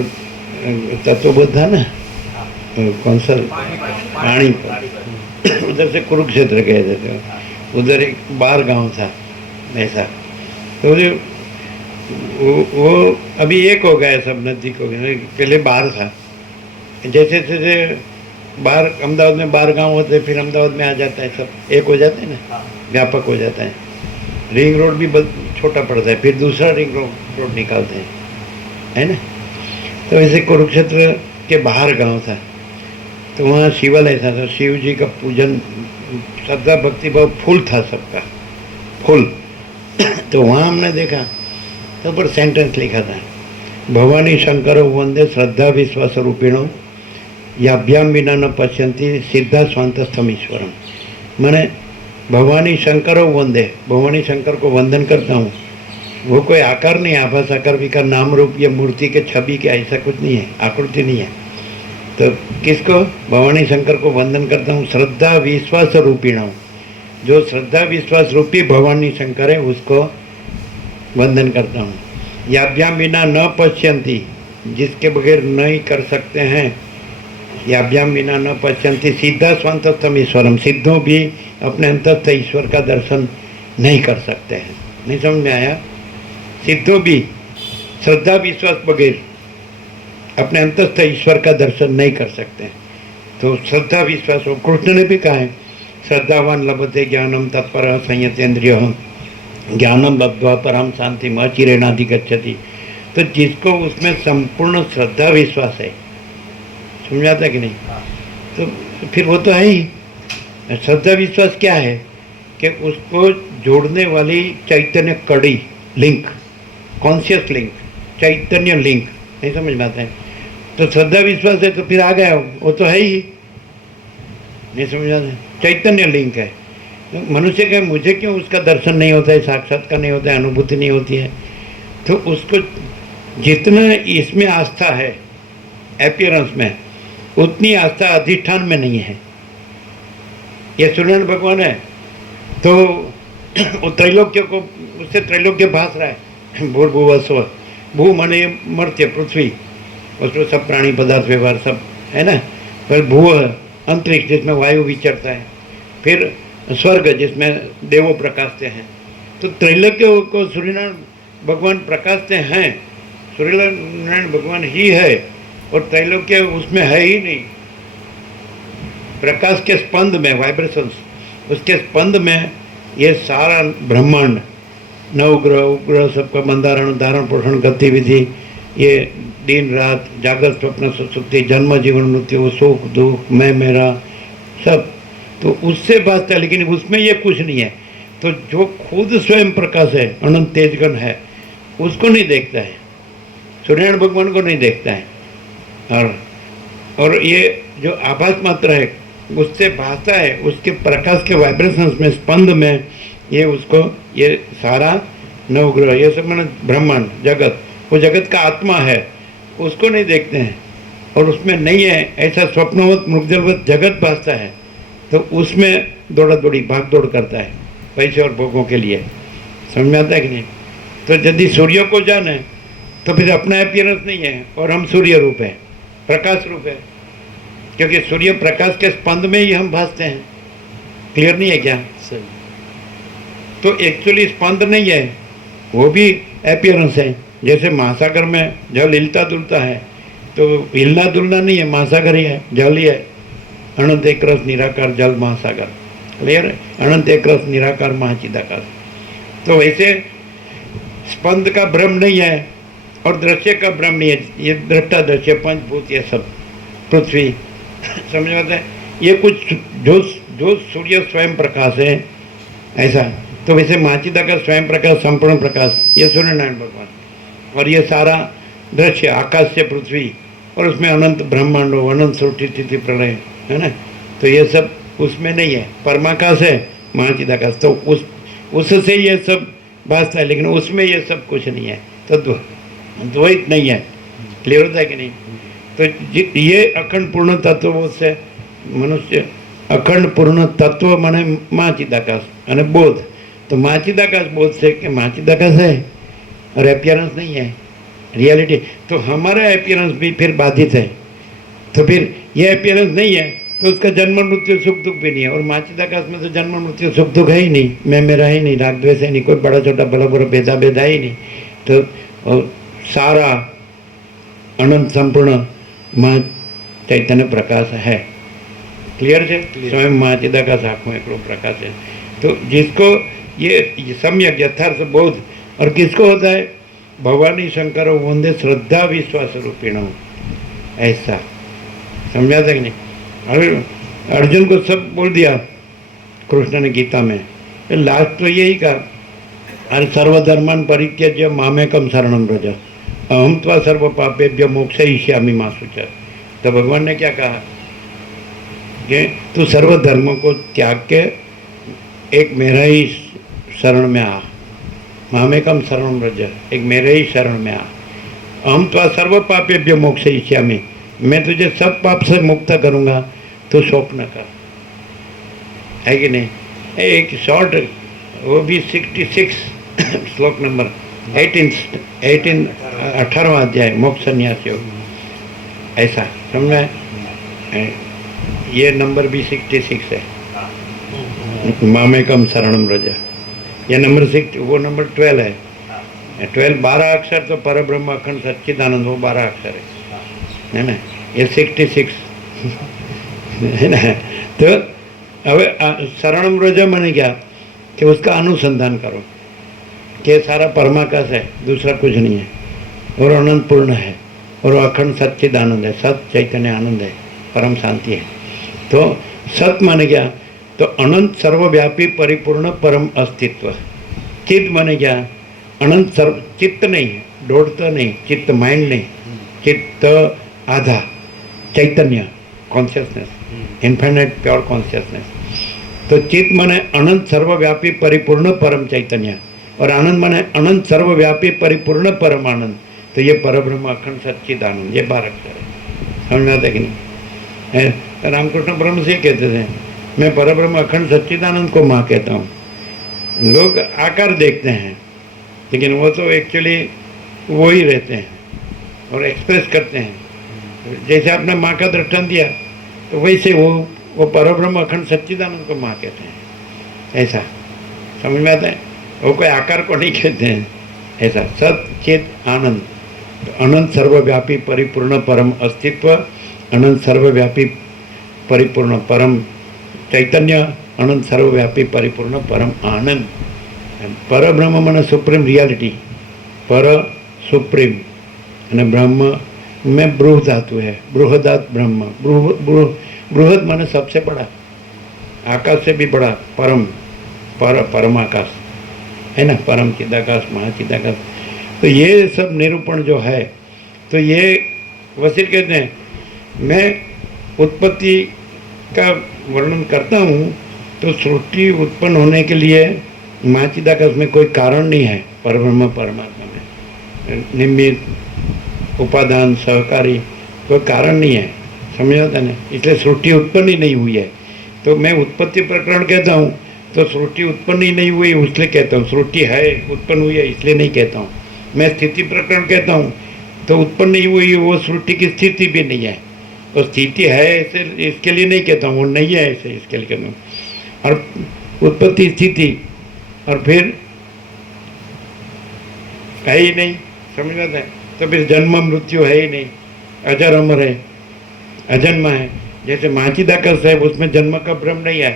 तत्वबोध था ना, कौन सा पानीपत, उधर से कुरुक्षेत्र गए थे, तो उधर एक बार गांव था ऐसा। तो वो अभी एक हो गया, सब नज़दीक हो गया, पहले बार था। जैसे जैसे बाहर अहमदाबाद में 12 गांव होते, फिर अहमदाबाद में आ जाता है, सब एक हो जाते हैं ना, व्यापक हो जाता है। रिंग रोड भी छोटा पड़ता है, फिर दूसरा रिंग रोड निकालते हैं, है ना। तो ऐसे कुरुक्षेत्र के बाहर गांव था, तो वहाँ शिवालय था, तो शिव जी का पूजन, श्रद्धा भक्ति भाव फुल था सबका, फुल। तो वहाँ हमने देखा तो पर सेंटेंस लिखा था, भवानी शंकरो वंदे श्रद्धा विश्वास रूपिणो याभ्याम विना न पश्यंती सिद्धा स्वांतस्थम ईश्वरम। मैंने भवानी शंकरो वंदे, भवानी शंकर को वंदन करता हूँ। वो कोई आकार नहीं, आभास आकार विकार नाम रूप या मूर्ति के छवि के ऐसा कुछ नहीं है, आकृति नहीं है। तो किसको? भवानी शंकर को वंदन करता हूँ, श्रद्धा विश्वास रूपिणा। जो श्रद्धा विश्वास रूपी भवानी शंकर है उसको वंदन करता हूँ। याभ्याम बिना न पश्यंती, जिसके बगैर नहीं कर सकते हैं, याभ्याम बिना न पश्यंती सीधा स्वांतस्थम ईश्वरम, सिद्धों भी अपने अंतस्थ ईश्वर का दर्शन नहीं कर सकते हैं। नहीं समझ में आया? सिद्धों भी श्रद्धा विश्वास बगैर अपने अंतस्थ ईश्वर का दर्शन नहीं कर सकते हैं। तो श्रद्धा विश्वास, वो कृष्ण ने भी कहा है, श्रद्धावान लभते ज्ञानम तत्पर संयतेन्द्रिय ज्ञानम लब्ध्वा परम शांति अचिरेणाधिगच्छति। तो जिसको उसमें संपूर्ण श्रद्धा विश्वास है, समझाता कि नहीं, तो फिर वो तो है ही। श्रद्धा विश्वास क्या है कि उसको जोड़ने वाली चैतन्य कड़ी, लिंक, कॉन्शियस लिंक, चैतन्य लिंक, नहीं समझ में आता है। तो श्रद्धा विश्वास है तो फिर आ गया, वो तो है ही, नहीं समझ आता है, चैतन्य लिंक है। तो मनुष्य का मुझे क्यों उसका दर्शन नहीं होता है, साक्षात्कार नहीं होता है, अनुभूति नहीं होती है? तो उसको जितना इसमें आस्था है अपीयरेंस में, उतनी आस्था अधिष्ठान में नहीं है। ये सूर्यनारायण भगवान है तो वो त्रैलोक्य को, उससे त्रैलोक्य भास रहा है। भूर्भुवस्व, भू माने मर्त्य पृथ्वी, उसमें सब प्राणी पदार्थ व्यवहार सब है ना। पर भू अंतरिक्ष जिसमें वायु विचरता है, फिर स्वर्ग जिसमें देवो प्रकाशते हैं। तो त्रैलोक्य को सूर्यनारायण भगवान प्रकाशते हैं, सूर्यनारायण भगवान ही है, और त्रैलोक्य उसमें है ही नहीं। प्रकाश के स्पंद में, वाइब्रेशंस, उसके स्पंद में ये सारा ब्रह्मांड, नवग्रह उपग्रह सबका बंधारण धारण पोषण गतिविधि, ये दिन रात, जागृत स्वप्न सुसुप्ति, जन्म जीवन मृत्यु, सुख दुख, मैं मेरा, सब तो उससे भासता है, लेकिन उसमें ये कुछ नहीं है। तो जो खुद स्वयं प्रकाश है, अनंत तेजगण है, उसको नहीं देखता है, सूर्यनारायण भगवान को नहीं देखता है। और ये जो आभास मात्र है उससे भासता है, उसके प्रकाश के वाइब्रेशंस में, स्पंद में, ये उसको, ये सारा नवग्रह, ये सब मैंने ब्रह्मांड जगत, वो जगत का आत्मा है, उसको नहीं देखते हैं, और उसमें नहीं है ऐसा स्वप्नवत मृगजलवत जगत भासता है। तो उसमें दौड़ा दौड़ी भाग दौड़ करता है पैसे और भोगों के लिए। समझ में आता है कि नहीं? तो यदि सूर्य को जाने तो फिर अपना अपीयरेंस नहीं है, और हम सूर्य रूप है, प्रकाश रूप है, क्योंकि सूर्य प्रकाश के स्पंद में ही हम भासते हैं। क्लियर नहीं है क्या? सही। तो एक्चुअली स्पंद नहीं है, वो भी अपीयरेंस है। जैसे महासागर में जल हिलता डुलता है, तो हिलना डुलना नहीं है, महासागर ही है, जल ही है। अनंत एक रस निराकार जल महासागर, क्लियर है? अनंत एक रस निराकार महाचिदाकाश। तो वैसे स्पंद का भ्रम नहीं है और दृश्य का भ्रम नहीं है। ये दृष्टा दृश्य पंचभूत, ये सब पृथ्वी, समझ में आता है? ये कुछ जो सूर्य स्वयं प्रकाश है ऐसा। तो वैसे महाचिदाकाश स्वयं प्रकाश, संपूर्ण प्रकाश, ये सूर्यनारायण भगवान, और ये सारा दृश्य आकाश से पृथ्वी, और उसमें अनंत ब्रह्मांडो, अनंत सृष्टि स्थिति प्रलय है ना। तो ये सब उसमें नहीं है, परमाकाश है, महाचिदाकाश। तो उससे ये सब भासता है, लेकिन उसमें ये सब कुछ नहीं है। तो द्वैत नहीं है। क्लियर होता है कि नहीं? तो ये अखंड पूर्ण तत्वबोध से मनुष्य, अखंड पूर्ण तत्व माने महाचिदाकाश અને बोध। तो महाचिदाकाश बोध से कि महाचिदाकाश है और अपीयरेंस नहीं है, रियलिटी। तो हमारा अपीयरेंस भी फिर बाधित है। तो फिर ये अपीयरेंस नहीं है तो उसका जन्म मृत्यु सुख दुख भी नहीं है। और महाचिदाकाश में तो जन्म मृत्यु सुख दुख है ही नहीं, मैं मेरा ही नहीं, राग द्वेष है नहीं, कोई बड़ा छोटा भला बुरा भेदा ही नहीं। तो सारा अनंत संपूर्ण महा चैतन्य प्रकाश है। क्लियर है? स्वयं महाचिदाकाश आँखों एकड़ो प्रकाश है। तो जिसको ये सम्यक यथार्थ बोध, और किसको होता है? भवानी शंकर वंदे श्रद्धा विश्वास रूपिण, ऐसा। समझा था कि नहीं? अर्जुन को सब बोल दिया कृष्ण ने गीता में, लास्ट तो यही कहा, अरे सर्वधर्मान परित्यज्य मामेकम शरणम व्रज अहम त्वा सर्व पापेभ्यो मोक्षयिष्यामि मा शुचः। तो भगवान ने क्या कहा कि तू सर्व धर्मों को त्याग के एक मेरा ही शरण में आ, मामेकम शरणम व्रज, एक मेरे ही शरण में आ। अहम त्वा सर्व पापेभ्यो मोक्षयिष्यामि, मैं तुझे सब पाप से मुक्त करूँगा, तो स्वप्न कर, है कि नहीं? एक शॉर्ट, वो भी 66 श्लोक नंबर 18 18वां अध्याय मोक्ष संन्यास योग, ऐसा समझ में? ये नंबर भी 66 है, मामेकम शरणम व्रज। ये नंबर 6, वो नंबर 12 है। 12 12 अक्षर तो परब्रह्म अखंड सच्चिदानंद, वो 12 अक्षर है ना? ये 66 है ना? तो अब शरणम व्रज माने क्या कि उसका अनुसंधान करो कि सारा परमाकाश है, दूसरा कुछ नहीं है, और अनंत पूर्ण है, और अखंड सच्चिद आनंद है, सत चैतन्य आनंद है, परम शांति है। तो सत माने क्या? तो अनंत सर्वव्यापी परिपूर्ण परम अस्तित्व। चित्त माने क्या? अनंत सर्व, चित्त नहीं है, दौड़ता नहीं, चित्त माइंड नहीं, चित्त आधा चैतन्य कॉन्शियसनेस, इन्फिनिट प्योर कॉन्शियसनेस। तो चित्त माने अनंत सर्वव्यापी परिपूर्ण परम चैतन्य, और आनंद माने अनंत सर्वव्यापी परिपूर्ण परम आनंद। तो ये परब्रह्म अखंड सच्चिद आनंद, ये 12 अक्षर है। समझ में आता है कि नहीं? रामकृष्ण ब्रह्म से कहते थे, मैं परब्रह्म अखंड सच्चिदानंद को माँ कहता हूँ। लोग आकार देखते हैं, लेकिन वो तो एक्चुअली वो ही रहते हैं और एक्सप्रेस करते हैं। जैसे आपने माँ का दृष्टांत दिया, तो वैसे वो परब्रह्म अखंड सच्चिदानंद को माँ कहते हैं। ऐसा समझ में आता है। वो कोई आकार को नहीं कहते हैं, ऐसा सत चित आनंद। तो अनंत सर्वव्यापी परिपूर्ण परम अस्तित्व, अनंत सर्वव्यापी परिपूर्ण परम चैतन्य, अनंत सर्वव्यापी परिपूर्ण परम आनंद। पर ब्रह्म माने सुप्रीम रियालिटी, पर सुप्रीम અને ब्रह्म में बृह धातु है, बृहदात ब्रह्म। बृहद माने सबसे बड़ा, आकाश से भी बड़ा, परम, परम आकाश है ना, परम चिदाकाश, महाचिदाकाश। तो ये सब निरूपण जो है, तो ये वसीर कहते हैं, मैं उत्पत्ति का वर्णन करता हूँ तो सृष्टि उत्पन्न होने के लिए महाचिदाकाश में कोई कारण नहीं है, परब्रह्म परमात्मा में निमित्त उपादान सहकारी कोई कारण नहीं है, समझ आता है। इसलिए सृष्टि उत्पन्न ही नहीं हुई है। तो मैं उत्पत्ति प्रकरण कहता हूँ तो सृष्टि उत्पन्न ही नहीं हुई इसलिए कहता हूँ, सृष्टि है उत्पन्न हुई है इसलिए नहीं कहता हूँ। मैं स्थिति प्रकरण कहता हूँ तो उत्पन्न नहीं हुई, वो सृष्टि की स्थिति भी नहीं है, तो स्थिति है ऐसे इसके लिए नहीं कहता हूँ, वो नहीं है ऐसे इसके लिए कहता हूँ। और उत्पत्ति स्थिति और फिर है ही नहीं, समझ में आता है। तो फिर जन्म मृत्यु है ही नहीं, अजर अमर है, अजन्मा है। जैसे महाचिदाकाश है उसमें जन्म का भ्रम नहीं है,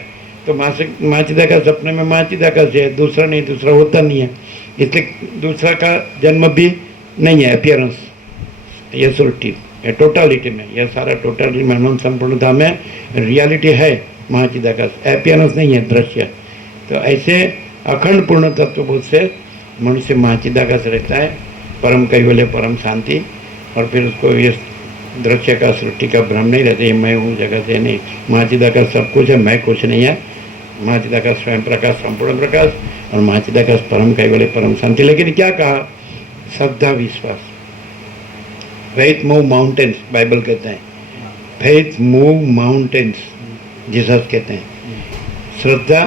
तो महाचिदाकाश अपने में महाचिदाकाश है, दूसरा नहीं, दूसरा होता नहीं है, इसलिए दूसरा का जन्म भी नहीं है। अपियरेंस ये सृष्टि ये टोटालिटी में, यह सारा टोटालिटी में अनंत संपूर्णता में रियलिटी है महाचिदाकाश, अपियरेंस नहीं है, दृश्य। तो ऐसे अखंड पूर्ण तत्वबोध से मनुष्य महाचिदाकाश रहता है, परम कैवल्य परम शांति। और फिर उसको ये दृश्य का सृष्टि का भ्रम नहीं रहते, मैं हूँ जगत है नहीं, महाचिदाकाश सब कुछ है, मैं कुछ नहीं है। महाचिदाकाश स्वयं प्रकाश संपूर्ण प्रकाश और महाचिदाकाश परम कैवल्य परम शांति। लेकिन क्या कहा, श्रद्धा विश्वास, फेथ मूव माउंटेन्स, बाइबल कहते हैं, फेथ मूव माउंटेन्स, जीसस कहते हैं। श्रद्धा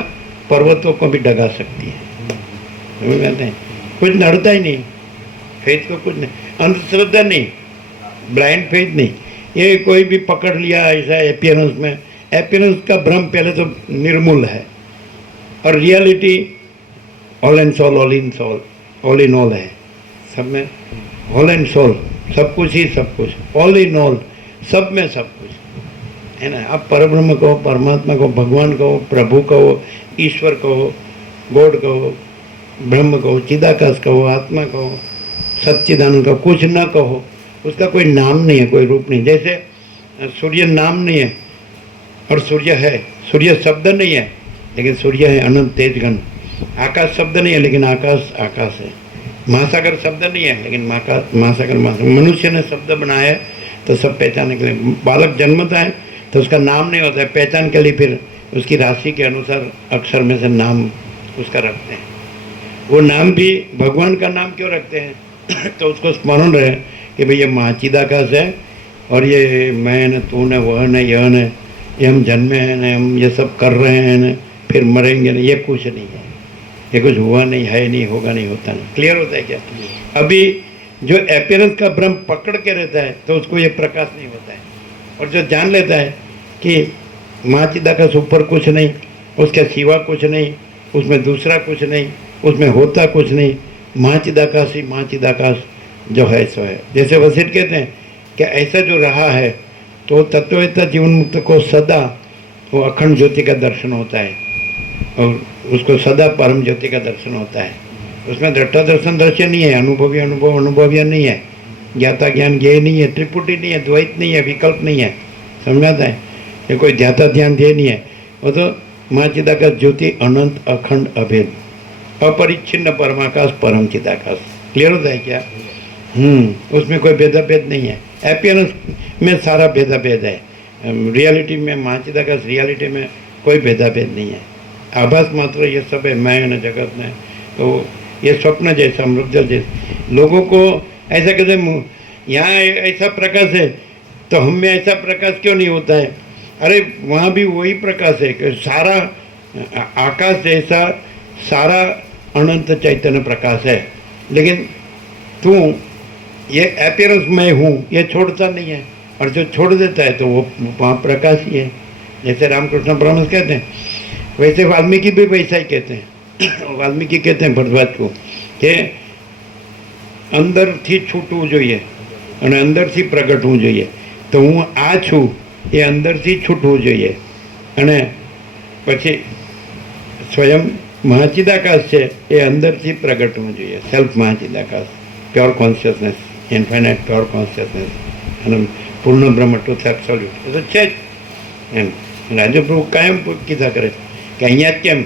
पर्वतों को भी डगा सकती है, कहते हैं कुछ नड़ता ही नहीं, फेथ को कुछ नहीं, अंधश्रद्धा नहीं, ब्लाइंड फेथ नहीं, ये कोई भी पकड़ लिया ऐसा एपियरेंस में, एपियरेंस का भ्रम पहले तो निर्मूल है। और reality all and soul, all in soul, all in all है, सब में ऑल एंड सोल, सब कुछ ही सब कुछ, ऑल इन ऑल, सब में सब कुछ है ना। आप परब्रह्म कहो, परमात्मा कहो, भगवान कहो, प्रभु कहो, ईश्वर कहो, गॉड कहो, ब्रह्म कहो, चिदाकाश कहो, आत्मा कहो, सच्चिदानंद कहो, कुछ न कहो, उसका कोई नाम नहीं है, कोई रूप नहीं। जैसे सूर्य नाम नहीं है और सूर्य है, सूर्य शब्द नहीं है लेकिन सूर्य है, अनंत तेज घन। आकाश शब्द नहीं है लेकिन आकाश आकाश है। महासागर शब्द नहीं है लेकिन महासागर महासागर। मनुष्य ने शब्द बनाया है तो सब पहचानने के लिए। बालक जन्मता है तो उसका नाम नहीं होता है, पहचान के लिए फिर उसकी राशि के अनुसार अक्षर में से नाम उसका रखते हैं। वो नाम भी भगवान का नाम क्यों रखते हैं तो उसको स्मरण रहे कि भाई ये महाचिदाकाश है और ये मैं न तू न वह न यह न, ये हम जन्मे हैं न, हम ये सब कर रहे हैं न, फिर मरेंगे न, ये कुछ नहीं है, ये कुछ हुआ नहीं है, नहीं होगा, नहीं होता नहीं। क्लियर होता है क्या? अभी जो अपीयरेंस का भ्रम पकड़ के रहता है तो उसको ये प्रकाश नहीं होता है। और जो जान लेता है कि महाचिदाकाश ऊपर कुछ नहीं, उसके सिवा कुछ नहीं, उसमें दूसरा कुछ नहीं, उसमें होता कुछ नहीं, महाचिदाकाश ही महाचिदाकाश जो है सो है। जैसे वसीठ कहते हैं कि ऐसा जो रहा है तो तत्ववेत्ता जीवन मुक्त को सदा वो अखंड ज्योति का दर्शन होता है और उसको सदा परम ज्योति का दर्शन होता है। उसमें दृष्टा दर्शन दृश्य नहीं है, अनुभवी अनुभव अनुभव्य नहीं है, ज्ञाता ज्ञान ज्ञेय नहीं है, त्रिपुटी नहीं है, द्वैत नहीं है, विकल्प नहीं है, समझाता है। ये कोई ध्याता ध्यान ध्येय नहीं है, वो तो महाचिदाकाश ज्योति अनंत अखंड अभेद अपरिच्छिन्न परमाकाश परम चिदाकाश। क्लियर होता है क्या? उसमें कोई भेदाभेद नहीं है। अपीयरेंस में सारा भेदाभेद है, रियलिटी में महाचिदाकाश रियलिटी में कोई भेदाभेद नहीं है। आभास मात्र ये सब है, मैं न जगत में। तो ये स्वप्न जैसा मृगजल जैसा लोगों को ऐसा कहते यहाँ ऐसा प्रकाश है तो हम में ऐसा प्रकाश क्यों नहीं होता है? अरे वहाँ भी वही प्रकाश है कि सारा आकाश जैसा सारा अनंत चैतन्य प्रकाश है, लेकिन तू ये अपीयरेंस मैं हूँ ये छोड़ता नहीं है, और जो छोड़ देता है तो वो वहाँ प्रकाश ही है। जैसे रामकृष्ण परमहंस कहते हैं वैसे वाल्मीकि भी वैसा ही कहते हैं। वाल्मीकि कहते हैं भरद्वाज को કે અંદરથી છૂટવું જોઈએ અને અંદરથી પ્રગટવું જોઈએ. તો હું આ છું એ અંદરથી છૂટવું જોઈએ અને પછી સ્વયં મહાચિદાકાશ છે એ અંદરથી પ્રગટવું જોઈએ. સેલ્ફ મહાચિદાકાશ, pure consciousness, infinite pure consciousness અને પૂર્ણ બ્રહ્મ ટુથ એબ્સોલ્યુટ. એ તો છે જ એમ. રાજપ્રભુ કાયમ કીધા કરે કે અહીંયા જ કેમ,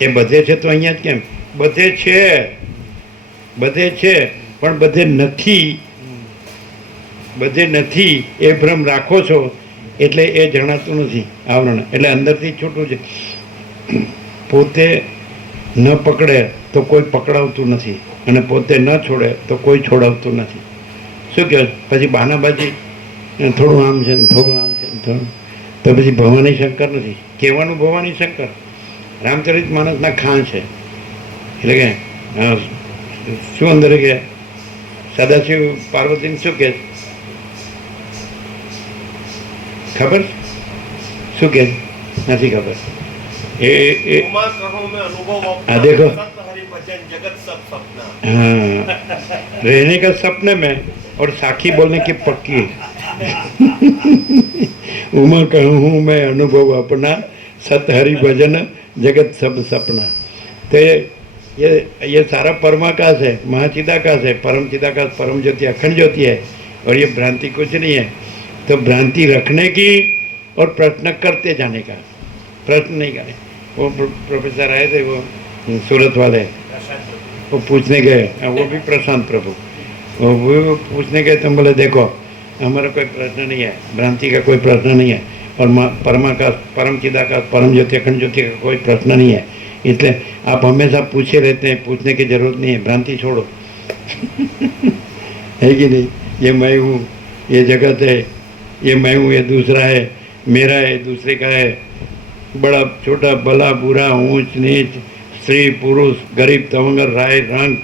એ બધે છે તો અહીંયા જ કેમ. બધે છે, બધે છે પણ બધે નથી. બધે નથી એ ભ્રમ રાખો છો એટલે એ જણાતું નથી આવરણ. એટલે અંદરથી છૂટવું છે. પોતે ન પકડે તો કોઈ પકડાવતું નથી અને પોતે ન છોડે તો કોઈ છોડાવતું નથી. શું કહે પછી બહાનાબાજી, થોડું આમ છે ને થોડું આમ છે ને થોડું, તો પછી ભવાની શંકર નથી કહેવાનું. ભવાની શંકર રામચરિત માનસના ખાં છે. એટલે કે શું અંદર કે સદાશિવ પાર્વતીને શું કે ખબર શું કે નથી ખબર. એ हाँ देखो, हाँ रहने का सपने में और साखी बोलने की पक्की. उमा कहूँ मैं अनुभव अपना, सत हरि भजन जगत सब सपना. तो ये सारा परमाकाश है, महाचिदाकाश है, परम चिदाकाश, परम ज्योति, अखंड ज्योति है. और ये भ्रांति कुछ नहीं है. तो भ्रांति रखने की और प्रश्न करते जाने का, प्रश्न नहीं करें. वो प्रोफेसर आए थे, वो सूरत वाले, वो पूछने गए, वो भी प्रशांत प्रभु, वो पूछने गए. तुम बोले देखो हमारा कोई प्रश्न नहीं है, भ्रांति का कोई प्रश्न नहीं है, और परमाकाश, परम चिदाकाश, परम ज्योति, अखंड ज्योति का कोई प्रश्न नहीं है. इसलिए आप हमेशा पूछे रहते हैं, पूछने की जरूरत नहीं है. भ्रांति छोड़ो. है कि नहीं. ये मैं हूँ, ये जगत है, ये मैं हूँ, ये दूसरा है, मेरा है, दूसरे का है, बड़ा छोटा, भला बुरा, ऊंच नीच, स्त्री पुरुष, गरीब तवंगर, राय रंग,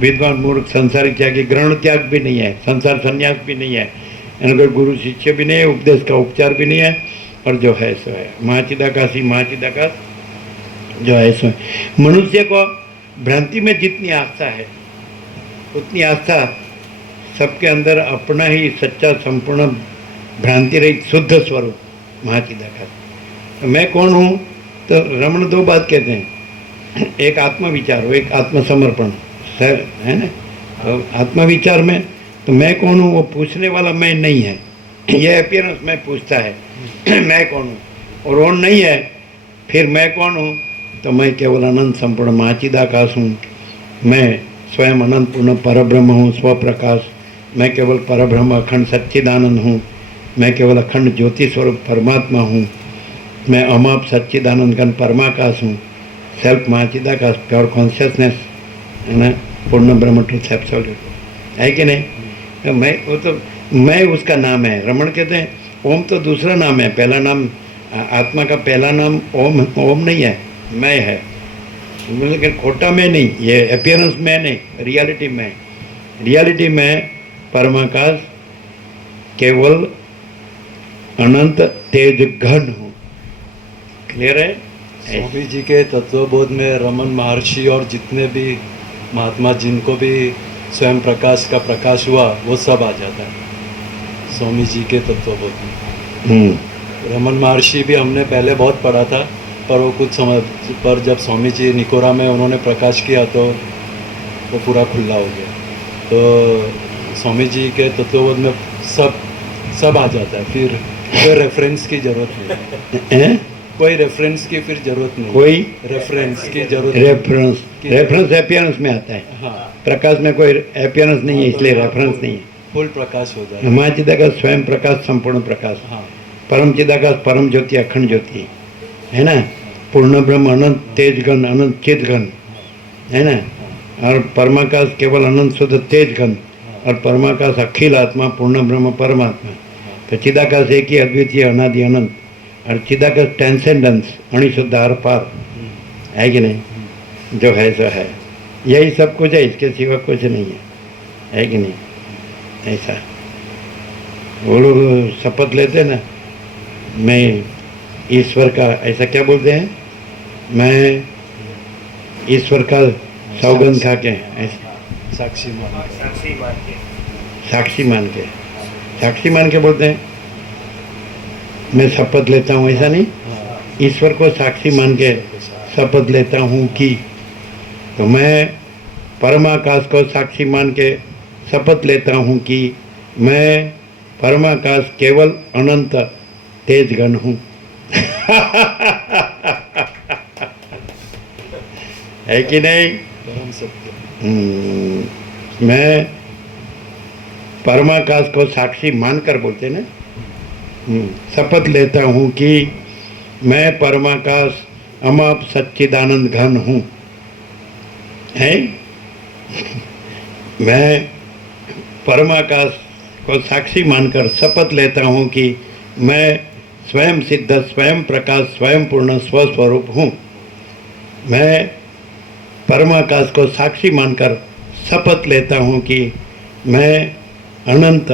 विद्वान मूर्ख, संसारिक त्यागी, ग्रहण त्याग भी नहीं है, संसार संन्यास भी नहीं है, कोई गुरु शिष्य भी नहीं है, उपदेश का उपचार भी नहीं है. और जो है सो है महाचिदाकाशी, महाचिदाकाश जो है सो है. मनुष्य को भ्रांति में जितनी आस्था है उतनी आस्था सबके अंदर अपना ही सच्चा संपूर्ण भ्रांति रहित शुद्ध स्वरूप महाचिदाकाश. तो मैं कौन हूँ, तो रमण दो बात कहते हैं, एक आत्मविचार, एक आत्मसमर्पण है ना. तो आत्मविचार में तो मैं कौन हूँ वो पूछने वाला मैं नहीं है. ये अपीयरेंस में पूछता है मैं कौन हूँ, और वो नहीं है. फिर मैं कौन हूँ, तो मैं केवल अनंत संपूर्ण महाचिदाकाश हूँ. मैं स्वयं अनंत पूर्ण परब्रह्म हूँ, स्वप्रकाश. मैं केवल परब्रह्म अखंड सच्चिदानंद हूँ. मैं केवल अखंड ज्योति स्वरूप परमात्मा हूँ. मैं अमाप सच्चिदानंद घन परमाकाश हूँ. सेल्फ महाचिदाकाश, प्योर कॉन्शियसनेस है ना, पूर्ण ब्रह्म ट्रुथ एब्सोल्यूट. है कि नहीं. तो मैं, वो तो मैं उसका नाम है. रमण कहते हैं ओम तो दूसरा नाम है. पहला नाम आत्मा का पहला नाम ओम नहीं है, मैं है. लेकिन खोटा में नहीं, ये अपीयरेंस में नहीं, रियलिटी में. रियलिटी में परमाकाश केवल अनंत तेज घन हूँ. क्लियर है. स्वामी जी के तत्वबोध में रमन महर्षि और जितने भी महात्मा जिनको भी स्वयं प्रकाश का प्रकाश हुआ वो सब आ जाता है स्वामी जी के तत्वबोध में. रमन महर्षि भी हमने पहले बहुत पढ़ा था, पर वो कुछ समझ, पर जब स्वामी जी निकोरा में उन्होंने प्रकाश किया तो वो पूरा खुला हो गया. तो स्वामी जी के तत्वबोध में सब आ जाता है. फिर कोई रेफरेंस की जरूरत नहीं है. कोई रेफरेंस की फिर जरूरत नहीं. कोई रेफरेंस की जरूरत रेफरेंस अपीयरेंस में आता है. हाँ, प्रकाश में कोई अपीयरेंस नहीं है, इसलिए रेफरेंस नहीं है. फुल प्रकाश हो जाए. महाचिदाकाश स्वयं प्रकाश, संपूर्ण प्रकाश. हाँ, परम चिदाकाश, परम ज्योति, अखंड ज्योति है ना. पूर्ण ब्रह्म अनंत तेज घन, अनंत चित घन है ना. और परमाकाश केवल अनंत शुद्ध तेज घन, और परमाकाश अखिल आत्मा, पूर्ण ब्रह्म परमात्मा. तो चिदाकाश एक ही अद्वितीय अनादि अनंत, और चिदाकाश ट्रांसेंडेंस, अणिशुद्ध आर पार. है कि नहीं. जो है सो है. यही सब कुछ है, इसके सिवा कुछ नहीं है. है कि नहीं. ऐसा वो लोग शपथ लेते ना, मैं ईश्वर का, ऐसा क्या बोलते हैं, मैं ईश्वर का सौगंध खा के ऐसे साक्षी मान साक्षी मान के साक्षी मान के, साक्षी मान के बोलते हैं, मैं शपथ लेता हूँ, ऐसा नहीं, हाँ, ईश्वर को साक्षी मान के शपथ लेता हूँ कि, तो मैं परमाकाश को साक्षी मान के शपथ लेता हूँ कि मैं परमाकाश केवल अनंत तेज गण हूँ। है कि नहीं? परम सत्य। मैं परमाकाश को साक्षी मानकर बोलते ना, शपथ लेता हूँ कि मैं परमाकाश अमाप सच्चिदानंद घन हूँ। है मैं परमाकाश को साक्षी मानकर शपथ लेता हूँ कि मैं स्वयं सिद्ध, स्वयं प्रकाश, स्वयं पूर्ण स्वस्वरूप हूँ। मैं परमाकाश को साक्षी मानकर शपथ लेता हूँ कि मैं अनंत,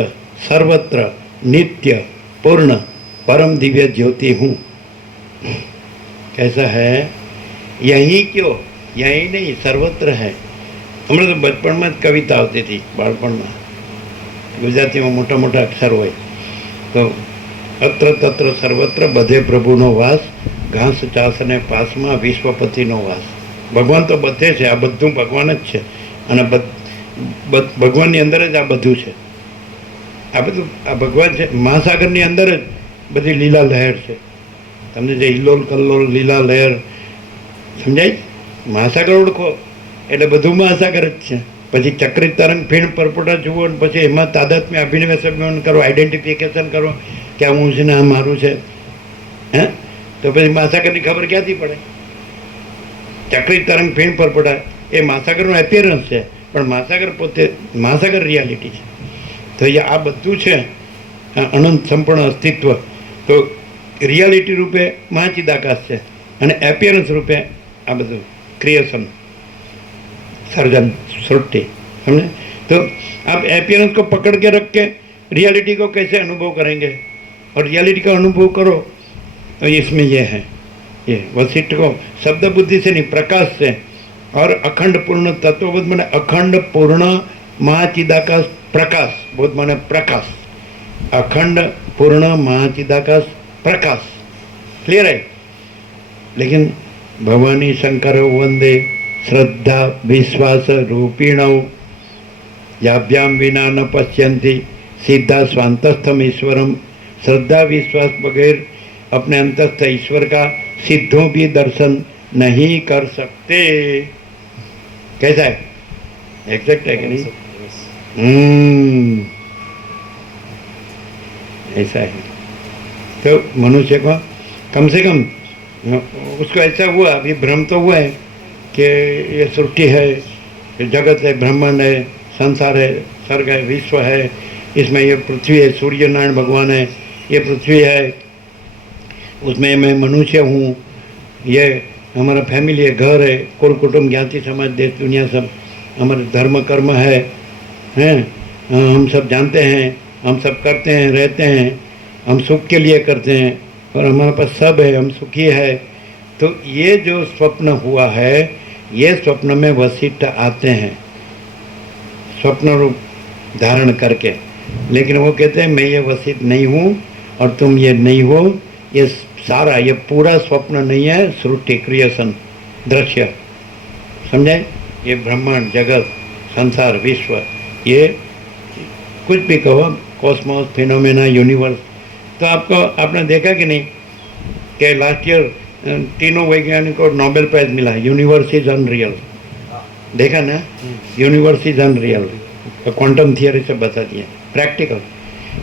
सर्वत्र, नित्य, पूर्ण, परम दिव्य ज्योति हूँ। कैसा है? यही क्यों? यही नहीं, सर्वत्र है। हमारे तो बचपन में कविता होती थी, बालपण में गुजराती में मोटा मोटा अक्षर હોય તો અત્ર તત્ર સર્વત્ર બધે પ્રભુનો વાસ, ઘાસ ચાસને પાસમાં વિશ્વપતિનો વાસ. ભગવાન તો બધે છે, આ બધું ભગવાન જ છે અને ભગવાનની અંદર જ આ બધું છે. આ બધું આ ભગવાન છે. મહાસાગરની અંદર જ બધી લીલા લહેર છે. તમને જે હિલ્લોલ કલ્લોલ લીલા લહેર સમજાય? મહાસાગર ઓળખો એટલે બધું મહાસાગર જ છે. પછી ચક્રિત તરંગ ફીણ પરપોટા જુઓ અને પછી એમાં તાદાત્મ્ય અભિનિવેશ અભિમાન કરો, આઈડેન્ટિફિકેશન કરો કે આ હું છે ને આ મારું છે. હે તો પછી મહાસાગરની ખબર ક્યાંથી પડે? ચક્રિત તરંગ ફીણ પરપોટા એ મહાસાગરનું એપિયરન્સ છે, પણ મહાસાગર પોતે મહાસાગર રિયાલિટી છે. તો આ બધું છે અનંત સંપૂર્ણ અસ્તિત્વ. તો રિયાલિટી રૂપે મહાચિદાકાશ છે અને એપિયરન્સ રૂપે આ બધું क्रिएशन, सर्जन, सृष्टि. समझे? तो आप एपियरेंस को पकड़ के रख के रियलिटी को कैसे अनुभव करेंगे? और रियलिटी का अनुभव करो तो इसमें ये है, ये वशिष्ठ को शब्द बुद्धि से नहीं, प्रकाश से और अखंड पूर्ण तत्वबोध माने अखंड पूर्ण महाचिदाकाश प्रकाश, बोध माने प्रकाश, अखंड पूर्ण महाचिदाकाश प्रकाश. क्लियर है? लेकिन भवानी शंकर वंदे श्रद्धा विश्वास रूपिणौ याभ्याम विना न पश्यन्ति सीधा स्वांतस्थम ईश्वरम. श्रद्धा विश्वास बगैर अपने अंतस्थ ईश्वर का सिद्धों भी दर्शन नहीं कर सकते. कैसा है? एग्जैक्ट है कि नहीं? ऐसा है. तो मनुष्य को कम से कम उसको ऐसा हुआ, अभी भ्रम तो हुआ है कि ये सृष्टि है, ये जगत है, ब्रह्मांड है, संसार है, स्वर्ग है, विश्व है, इसमें ये पृथ्वी है, सूर्य नारायण भगवान है, ये पृथ्वी है, उसमें मैं मनुष्य हूँ, ये हमारा फैमिली है, घर है, कुल कुटुंब ज्ञाति समाज देश दुनिया सब हमारे धर्म कर्म है, हैं, हम सब जानते हैं, हम सब करते हैं, रहते हैं, हम सुख के लिए करते हैं और हमारे पास सब है, हम सुखी है. तो ये जो स्वप्न हुआ है, ये स्वप्न में वशिष्ठ आते हैं स्वप्न रूप धारण करके. लेकिन वो कहते हैं मैं ये वशिष्ठ नहीं हूँ और तुम ये नहीं हो, ये सारा, ये पूरा स्वप्न नहीं है, सृष्टि, क्रिएशन, दृश्य. समझे? ये ब्रह्मांड, जगत, संसार, विश्व, ये कुछ भी कहो, कॉस्मोस, फिनोमेना, यूनिवर्स. तो आपको आपने देखा कि नहीं कि लास्ट ईयर तीनों वैज्ञानिकों को नोबेल प्राइज मिला. Universe is unreal. देखा ना? Universe is unreal. Quantum theory से बता दिया, प्रैक्टिकल.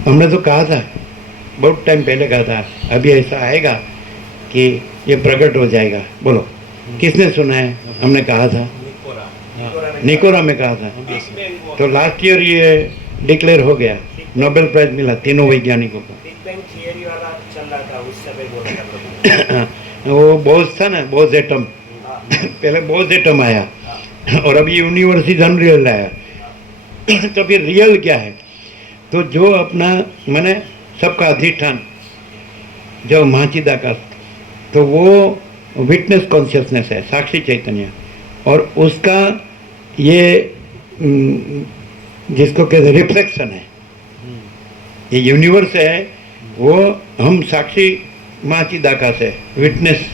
हमने तो कहा था, बहुत टाइम पहले कहा था, अभी ऐसा आएगा कि ये प्रकट हो जाएगा. बोलो किसने सुना है? हमने कहा था, निकोरा में कहा था. तो लास्ट ईयर ये डिक्लेयर हो गया, नोबेल प्राइज मिला तीनों वैज्ञानिकों को. थियरी वाला चल रहा था उस समय, बोला था वो बोझ था ना, बोझ एटम. पहले बोझ एटम आया और अभी यूनिवर्स इज अनरियल आया. तो फिर रियल क्या है? तो जो अपना मैंने सबका अधिष्ठान जो महाचिदाकाश, तो वो विटनेस कॉन्शियसनेस है, साक्षी चैतन्य, और उसका ये जिसको कहते हैं रिफ्लेक्शन है, ये यूनिवर्स है, वो हम साक्षी महाचिदाकाश है, witness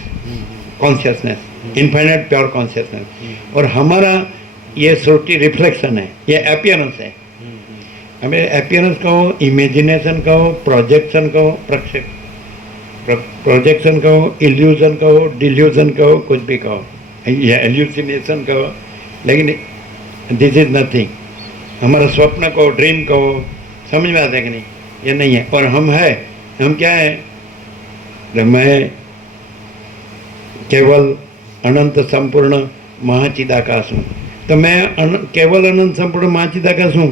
consciousness, infinite pure consciousness, और हमारा ये सृष्टि रिफ्लेक्शन है, ये अपीयरेंस है। हमें अपीयरेंस कहो, इमेजिनेशन कहो, प्रोजेक्शन कहो, प्रोजेक्शन कहो, इल्यूजन कहो, डिल्यूजन कहो, कुछ भी कहो, या एल्यूसिनेशन कहो, लेकिन दिस इज नथिंग। हमारा स्वप्न कहो, ड्रीम कहो, समझ में आता है कि नहीं? ये नहीं है। और हम है, हम क्या है? मैं केवल अनंत संपूर्ण महाचिदाकाश हूँ। तो मैं केवल अनंत संपूर्ण महाचिदाकाश हूँ,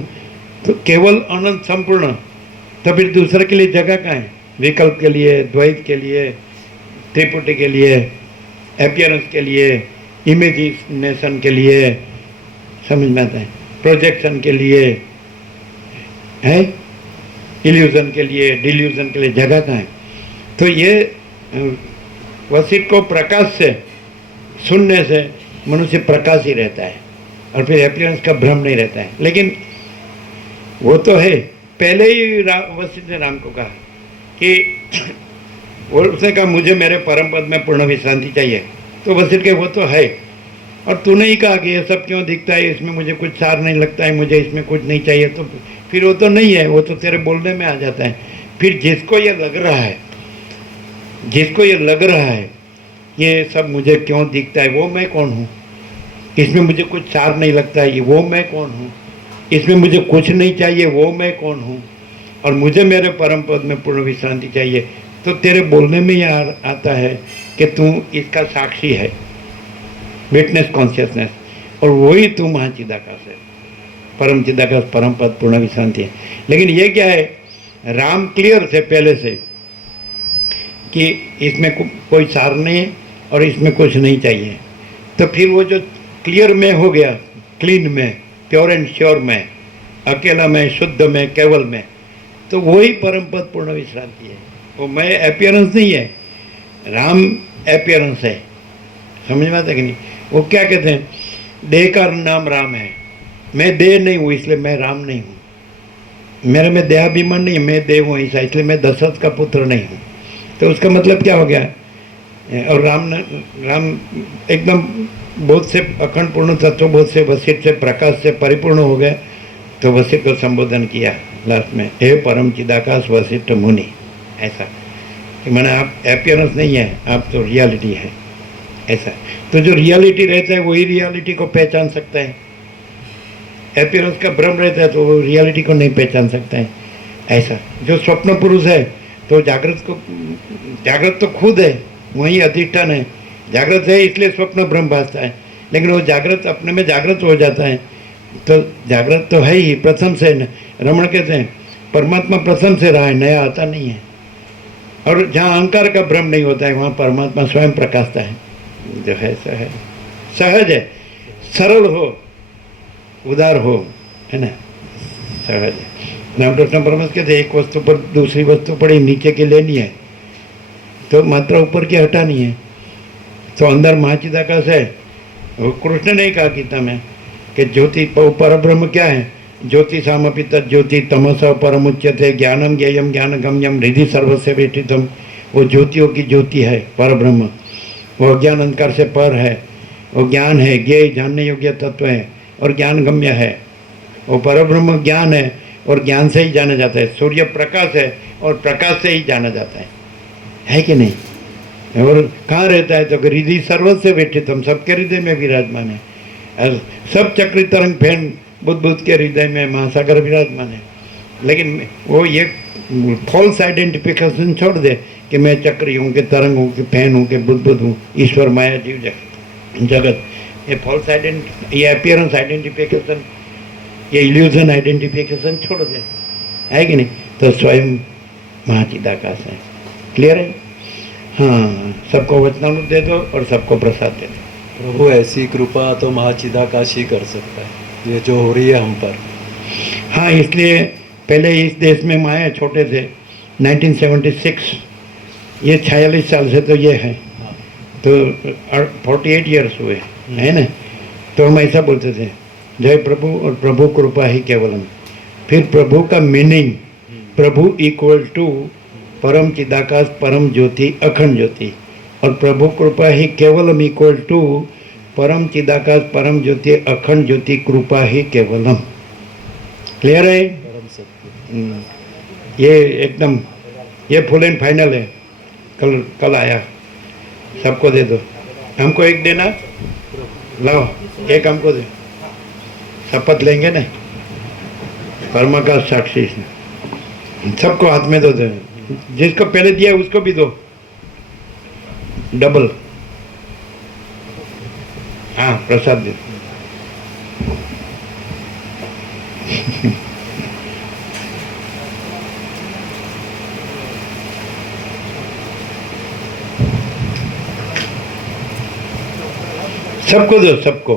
तो केवल अनंत संपूर्ण, तो फिर दूसरे के लिए जगह कहाँ है? विकल्प के लिए, द्वैत के लिए, त्रिपुटी के लिए, अपीयरेंस के लिए, इमेजिनेशन के लिए, समझ में आता है, प्रोजेक्शन के लिए है, इल्यूजन के लिए, डिल्यूजन के लिए जगह कहाँ है? तो ये वशिष्ठ को प्रकाश से सुनने से मनुष्य प्रकाश ही रहता है, और फिर अपीयरेंस का भ्रम नहीं रहता है। लेकिन वो तो है, पहले ही वशिष्ठ ने राम को कहा कि वो, उसने कहा मुझे मेरे परम पद में पूर्ण विश्रांति चाहिए, तो वशिष्ठ के वो तो है, और तूने ही कहा कि ये सब क्यों दिखता है, इसमें मुझे कुछ सार नहीं लगता है, मुझे इसमें कुछ नहीं चाहिए, तो फिर वो तो नहीं है, वो तो तेरे बोलने में आ जाता है। फिर जिसको ये लग रहा है, जिसको ये लग रहा है ये सब मुझे क्यों दिखता है, वो मैं कौन हूँ? इसमें मुझे कुछ सार नहीं लगता है, ये वो मैं कौन हूँ? इसमें मुझे कुछ नहीं चाहिए, वो मैं कौन हूँ? और मुझे मेरे परम पद में पूर्ण विश्रांति चाहिए, तो तेरे बोलने में ही आता है कि तू इसका साक्षी है, विटनेस कॉन्शियसनेस, और वही तू महाचिदाकाश है, परम चिदाकाश, परम पद, पूर्ण विश्रांति है। लेकिन ये क्या है? राम क्लियर थे पहले से कि इसमें कोई सार नहीं है और इसमें कुछ नहीं चाहिए, तो फिर वो जो क्लियर में हो गया, क्लीन में, प्योर एंड श्योर में, अकेला में, शुद्ध में, केवल में, तो वही परम पद पूर्ण विश्रांति है। वो मैं अपीयरेंस नहीं है, राम अपीयरेंस है। समझ में आता है कि नहीं? वो क्या कहते हैं? देह का नाम राम है, मैं देह नहीं हूँ इसलिए मैं राम नहीं हूँ, मेरे में देहाभिमान नहीं है, मैं देव हूँ ऐसा, इसलिए मैं दशरथ का पुत्र नहीं हूँ। तो उसका मतलब क्या हो गया? और राम एकदम बोध से, अखंड पूर्ण तत्वबोध से, वशिष्ठ से, प्रकाश से परिपूर्ण हो गए, तो वशिष्ठ को संबोधन किया लास्ट में, हे परम चिदाकाश वशिष्ठ मुनि, ऐसा कि मैंने आप अपीयरेंस नहीं है, आप तो रियलिटी है, ऐसा। तो जो रियलिटी रहता है वही रियलिटी को पहचान सकता है, अपीयरेंस का भ्रम रहता है तो वो रियलिटी को नहीं पहचान सकता है, ऐसा। जो स्वप्न पुरुष है तो जागृत तो खुद है, वही अधिष्ठान है, जागृत है इसलिए स्वप्न भ्रम भासता है, लेकिन वो जागृत अपने में जागृत हो जाता है, तो जागृत तो है ही प्रथम से। रमण कहते हैं परमात्मा प्रथम से रहा है, नया आता नहीं है। और जहाँ अहंकार का भ्रम नहीं होता है वहाँ परमात्मा स्वयं प्रकाशता है, जो है सो है, सहज है, सरल हो, उदार हो, है ना, सहज है। रामकृष्ण परमहंस कहते एक वस्तु पर दूसरी वस्तु पड़ी, नीचे की लेनी है तो मात्रा ऊपर की हटानी है। तो अंदर महाचिदाकाश है। वो कृष्ण ने कहा गीता में कि ज्योति परब्रह्म क्या है? ज्योति सामपि तज्ज्योति तमसा परमुच्यते ज्ञानम ज्ञेयम ज्ञानगम्यम हृदि सर्वस्य विष्ठितम। वो ज्योतियों की ज्योति है परब्रह्म, वो अज्ञान अंधकार से पर है, वो ज्ञान है, ज्ञेय जानने योग्य तत्व है और ज्ञान गम्य है। वो परब्रह्म ज्ञान है और ज्ञान से ही जाना जाता है। सूर्य प्रकाश है और प्रकाश से ही जाना जाता है कि नहीं? और कहाँ रहता है? तो हृदय सर्वस्य विष्ठितम, सबके हृदय में विराजमान है। सब चक्री तरंग फैन बुद्ध के हृदय में महासागर विराजमान है। लेकिन वो ये फॉल्स आइडेंटिफिकेशन छोड़ दे कि मैं चक्री हूँ, कि तरंग हूँ, कि फैन हूँ, कि बुद्ध हूँ, ईश्वर माया जीव जगत, ये फॉल्स ये अपीयरेंस आइडेंटिफिकेशन, ये इल्यूजन आइडेंटिफिकेशन छोड़ दे, है कि नहीं? तो स्वयं महाचिदाकाश है। क्लियर है? हाँ, सबको वचनामृत दे दो और सबको प्रसाद दे दो। प्रभु ऐसी कृपा तो महाचिदाकाश ही कर सकता है, ये जो हो रही है हम पर। हाँ, इसलिए पहले इस देश में हम आए छोटे थे 1976, ये 46 साल से तो ये है। तो 48 ईयर्स हुए, है ना। तो हम ऐसा बोलते थे, जय प्रभु और प्रभु कृपा ही केवलम। फिर प्रभु का मीनिंग, प्रभु इक्वल टू परम चिदाकाश परम ज्योति अखंड ज्योति, और प्रभु कृपा ही केवलम इक्वल टू परम चिदाकाश परम ज्योति अखंड ज्योति कृपा ही केवलम। क्लियर है? परम सत्य। ये एकदम, ये फुल एंड फाइनल है। कल आया, सबको दे दो। हमको एक देना, लाओ एक हमको दे। शपथ लेंगे ना, परमाकाश साक्षी, सबको हाथ में दो। जिसको पहले दिया उसको भी दो, डबल। हाँ, प्रसाद दे। सबको दो, सबको।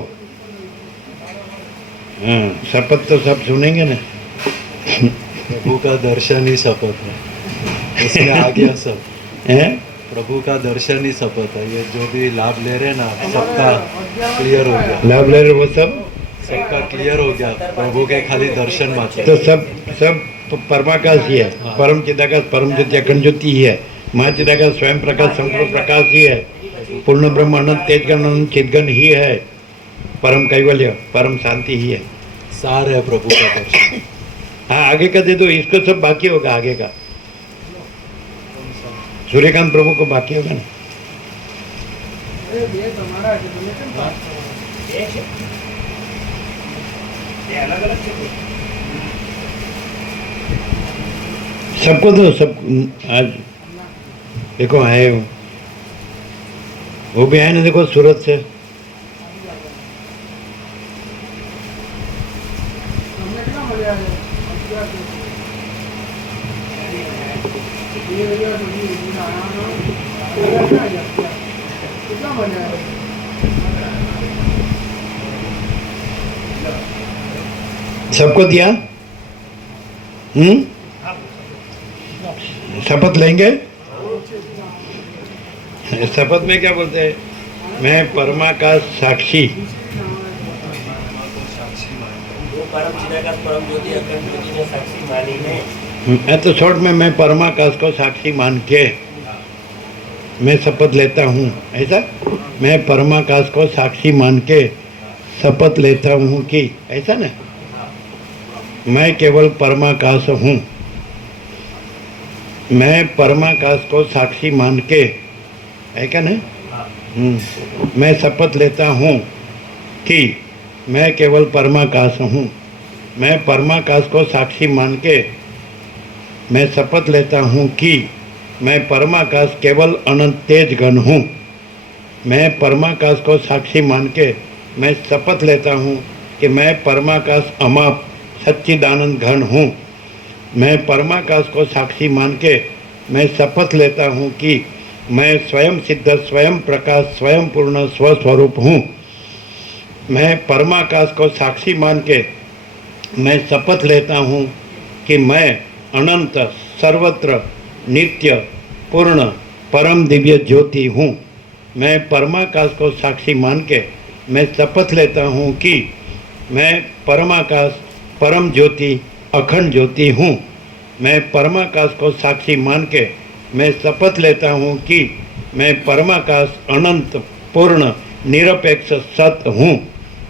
हाँ, शपथ तो सब सुनेंगे ना। प्रभु का दर्शन ही शपथ है, उसमें आ गया सब। हैं? प्रभु का दर्शन ही शपथ है। ये जो भी लाभ ले रहे ना, सबका क्लियर हो गया, लाभ ले रहे वो सब, सबका क्लियर हो गया। प्रभु के खाली दर्शन मात्र। तो सब परमाकाश ही है। परम चिदाकाश परम ज्योति अखंड ज्योति ही है। महाचिदाकाश स्वयं प्रकाश संपूर्ण प्रकाश ही है। पूर्ण ब्रह्म अनंत तेजगण अनंत चिदगण ही है। परम कैवल्य परम शांति ही है। सार है प्रभु का दर्शन। हाँ, आगे का दे दो, इसको सब बाकी होगा आगे का। सूर्यकांत प्रभु को बाकी होगा ना। सबको दो, सब। आज देखो आए वो भी आए ना, देखो सूरत से। सबको दिया? शपथ लेंगे? शपथ में क्या बोलते हैं? मैं परमाकाश साक्षी। वो परम चिदाकाश परम ज्योति अखंड ज्योति ने साक्षी मानी है। तो शॉर्ट में, मैं परमाकाश को साक्षी मान के मैं शपथ लेता हूँ, ऐसा। मैं परमाकाश को साक्षी मान के शपथ लेता हूँ कि, ऐसा ना, मैं केवल परमाकाश हूँ। मैं परमाकाश को साक्षी मान के, है क्या ना। मैं शपथ लेता हूँ कि मैं केवल परमाकाश हूँ। मैं परमाकाश को साक्षी मान के मैं शपथ लेता हूँ कि मैं परमाकाश केवल अनंत तेज घन हूँ। मैं परमाकाश को साक्षी मान के मैं शपथ लेता हूँ कि मैं परमाकाश अमाप सच्चिदानंद घन हूँ। मैं परमाकाश को साक्षी मान के मैं शपथ लेता हूँ कि मैं स्वयं सिद्ध स्वयं प्रकाश स्वयं पूर्ण स्वस्वरूप हूँ। मैं परमाकाश को साक्षी मान के मैं शपथ लेता हूँ कि मैं अनंत सर्वत्र नित्य पूर्ण परम दिव्य ज्योति हूँ। मैं परमाकाश को साक्षी मान के मैं शपथ लेता हूँ कि मैं परमाकाश परम ज्योति अखंड ज्योति हूँ। मैं परमाकाश को साक्षी मान के मैं शपथ लेता हूँ कि मैं परमाकाश अनंत पूर्ण निरपेक्ष सत्य हूँ।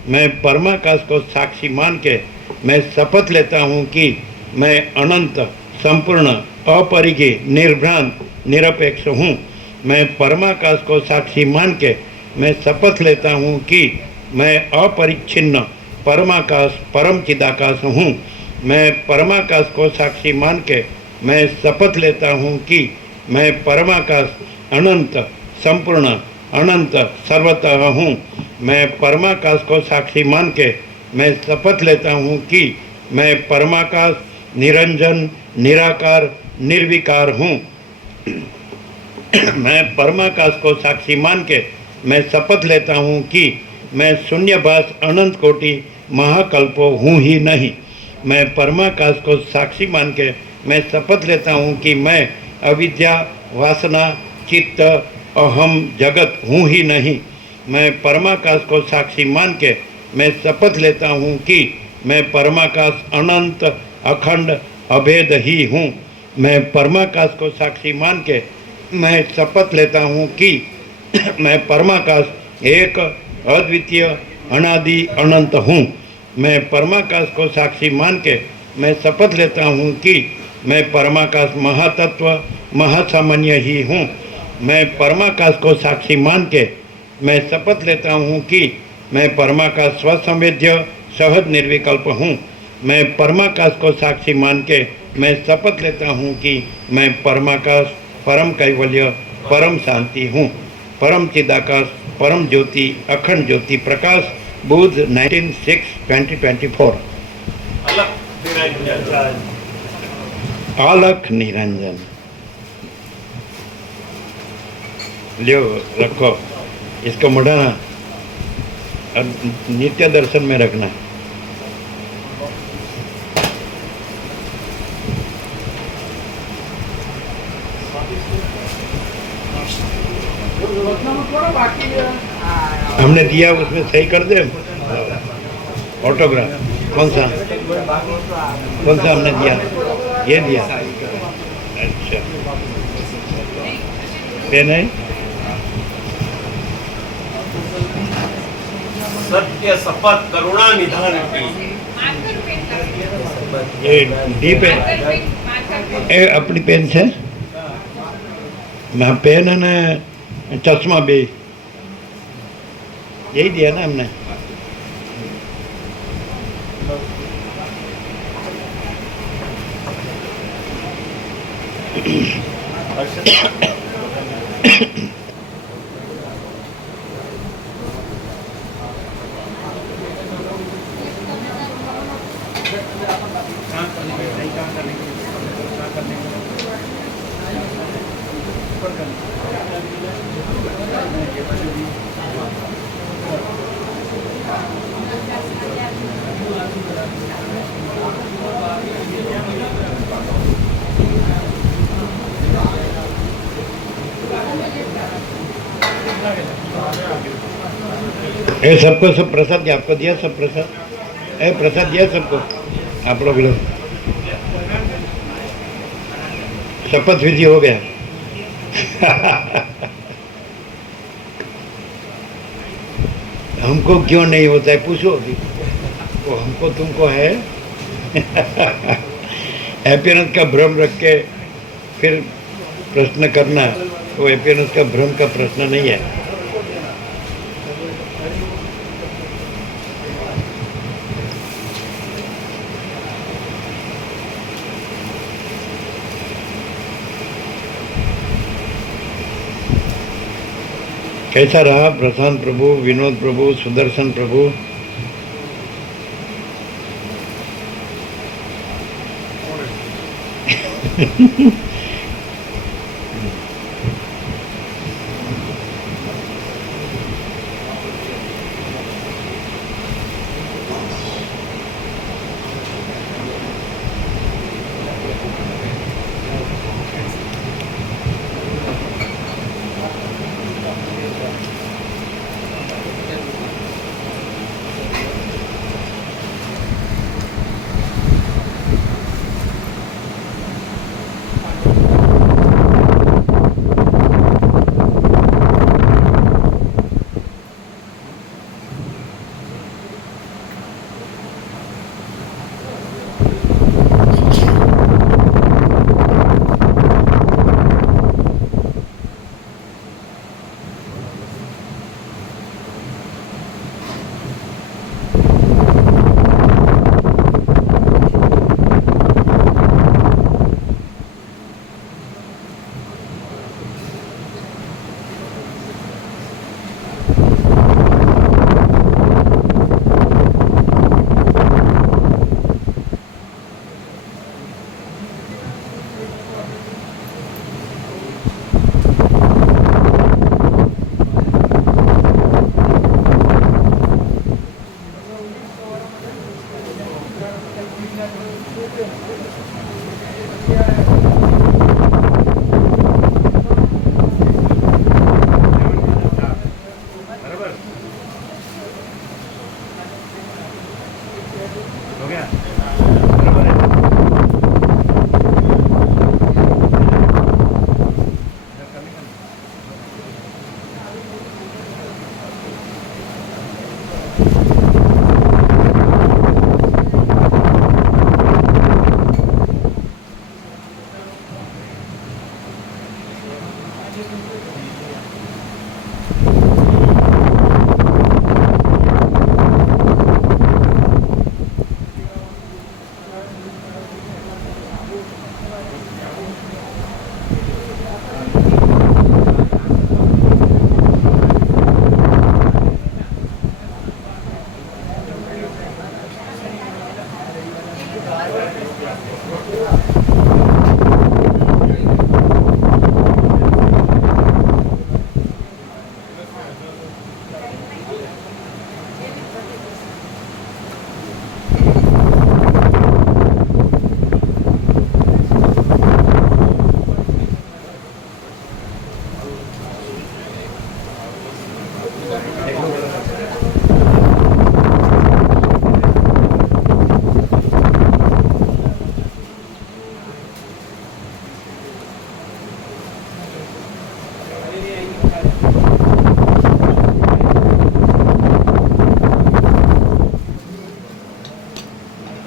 मैं परमाकाश को साक्षी मान के मैं शपथ लेता हूँ कि मैं अनंत संपूर्ण अपरिघी निर्भ्रांत निरपेक्ष हूँ। मैं परमाकाश को साक्षी मान के मैं शपथ लेता हूँ कि मैं अपरिच्छिन्न परमाकाश परम चिदाकाश हूँ। मैं परमाकाश को साक्षी मान के मैं शपथ लेता हूँ कि मैं परमाकाश अनंत संपूर्ण अनंत सर्वतः हूँ। मैं परमाकाश को साक्षी मान के मैं शपथ लेता हूँ कि मैं परमाकाश निरंजन निराकार निर्विकार हूँ। मैं परमाकाश को साक्षी मान के मैं शपथ लेता हूँ कि मैं शून्यभास अनंत कोटि महाकल्पो हूँ ही नहीं। मैं परमाकाश को साक्षी मान के मैं शपथ लेता हूँ कि मैं अविद्या वासना चित्त अहम जगत हूँ ही नहीं, मैं परमाकाश को साक्षी मान के मैं शपथ लेता हूँ कि मैं परमाकाश अनंत अखंड अभेद ही हूँ। मैं परमाकाश को साक्षी मान के मैं शपथ लेता हूँ कि मैं परमाकाश एक अद्वितीय अनादि अनंत हूँ। मैं परमाकाश को साक्षी मान के मैं शपथ लेता हूँ कि मैं परमाकाश महातत्व महासामान्य ही हूँ। मैं परमाकाश को साक्षी मान के मैं शपथ लेता हूँ कि मैं परमाकाश स्वसंवेद्य सहज निर्विकल्प हूँ। मैं परमाकाश को साक्षी मान के मैं शपथ लेता हूँ कि मैं परमाकाश परम कैवल्य परम शांति हूँ। परम चिदाकाश परम ज्योति अखंड ज्योति प्रकाश बुध 19/6/2024। अलख निरंजन। लियो रखो इसको मुड़ाना और नित्य दर्शन में रखना। हमने दिया उसमें सही कर दे ऑटोग्राफ। कौन सा हमने दिया? ये दिया। अच्छा पेन है? सत्य शपथ करुणा निधान की। ये डी पेन ए अपनी पेन है मैं पेन है ना चश्मा भी यही दिया ना हमने। ये सबको सब प्रसाद दिया, आपको दिया सब प्रसाद? ए प्रसाद दिया सबको आप लोग शपथ विधि हो गया। हमको क्यों नहीं होता है पूछो अभी। वो हमको तुमको है। हैप्पीनेस का भ्रम रख के फिर प्रश्न करना, वो हैप्पीनेस का भ्रम का प्रश्न नहीं है। कैसा रहा प्रशांत प्रभु, विनोद प्रभु, सुदर्शन प्रभु?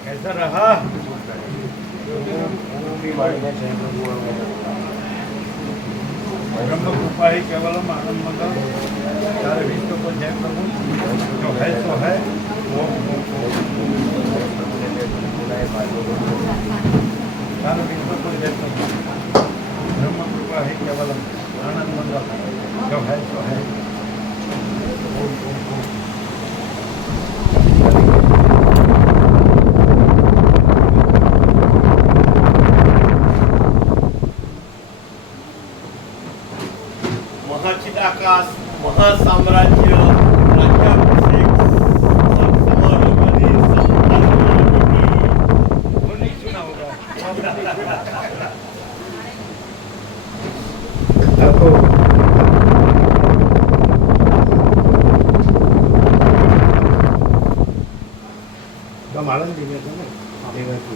कैसा रहा? ब्रह्म कृपा ही केवलम आनंद मंगल सारे विश्व को जय प्रभु जो है सो है वो सारे विश्व को जय प्रभु ब्रह्म कृपा ही केवलम आनंद मंगल जो है सो है महाचिदाकाश महासाम्राज्य राज्याभिषेक समारोहादी वो नहीं सुना होगा आपको कम आनंद दिया था ना देवा की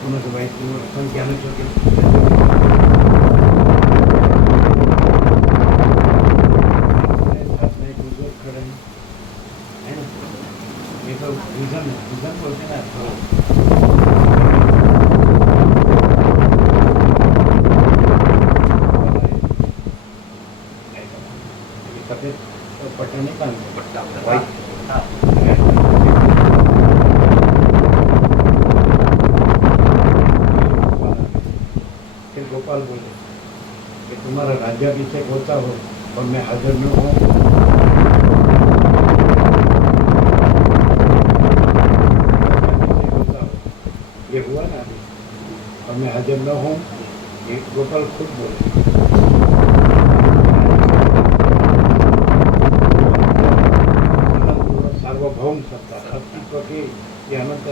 उन्होंने भाई संख्या में बोलते ना सफेद पट्टा नहीं बांधते व्हाइट फिर गोपाल बोले कि तुम्हारा राज्याभिषेक होता हो और मैं हाजिर न हूँ ये हुआ ना अभी और मैं हाजिर न हूँ ये गोपाल खुद बोले सार्वभौम सत्ता अस्तित्व के ये अनंत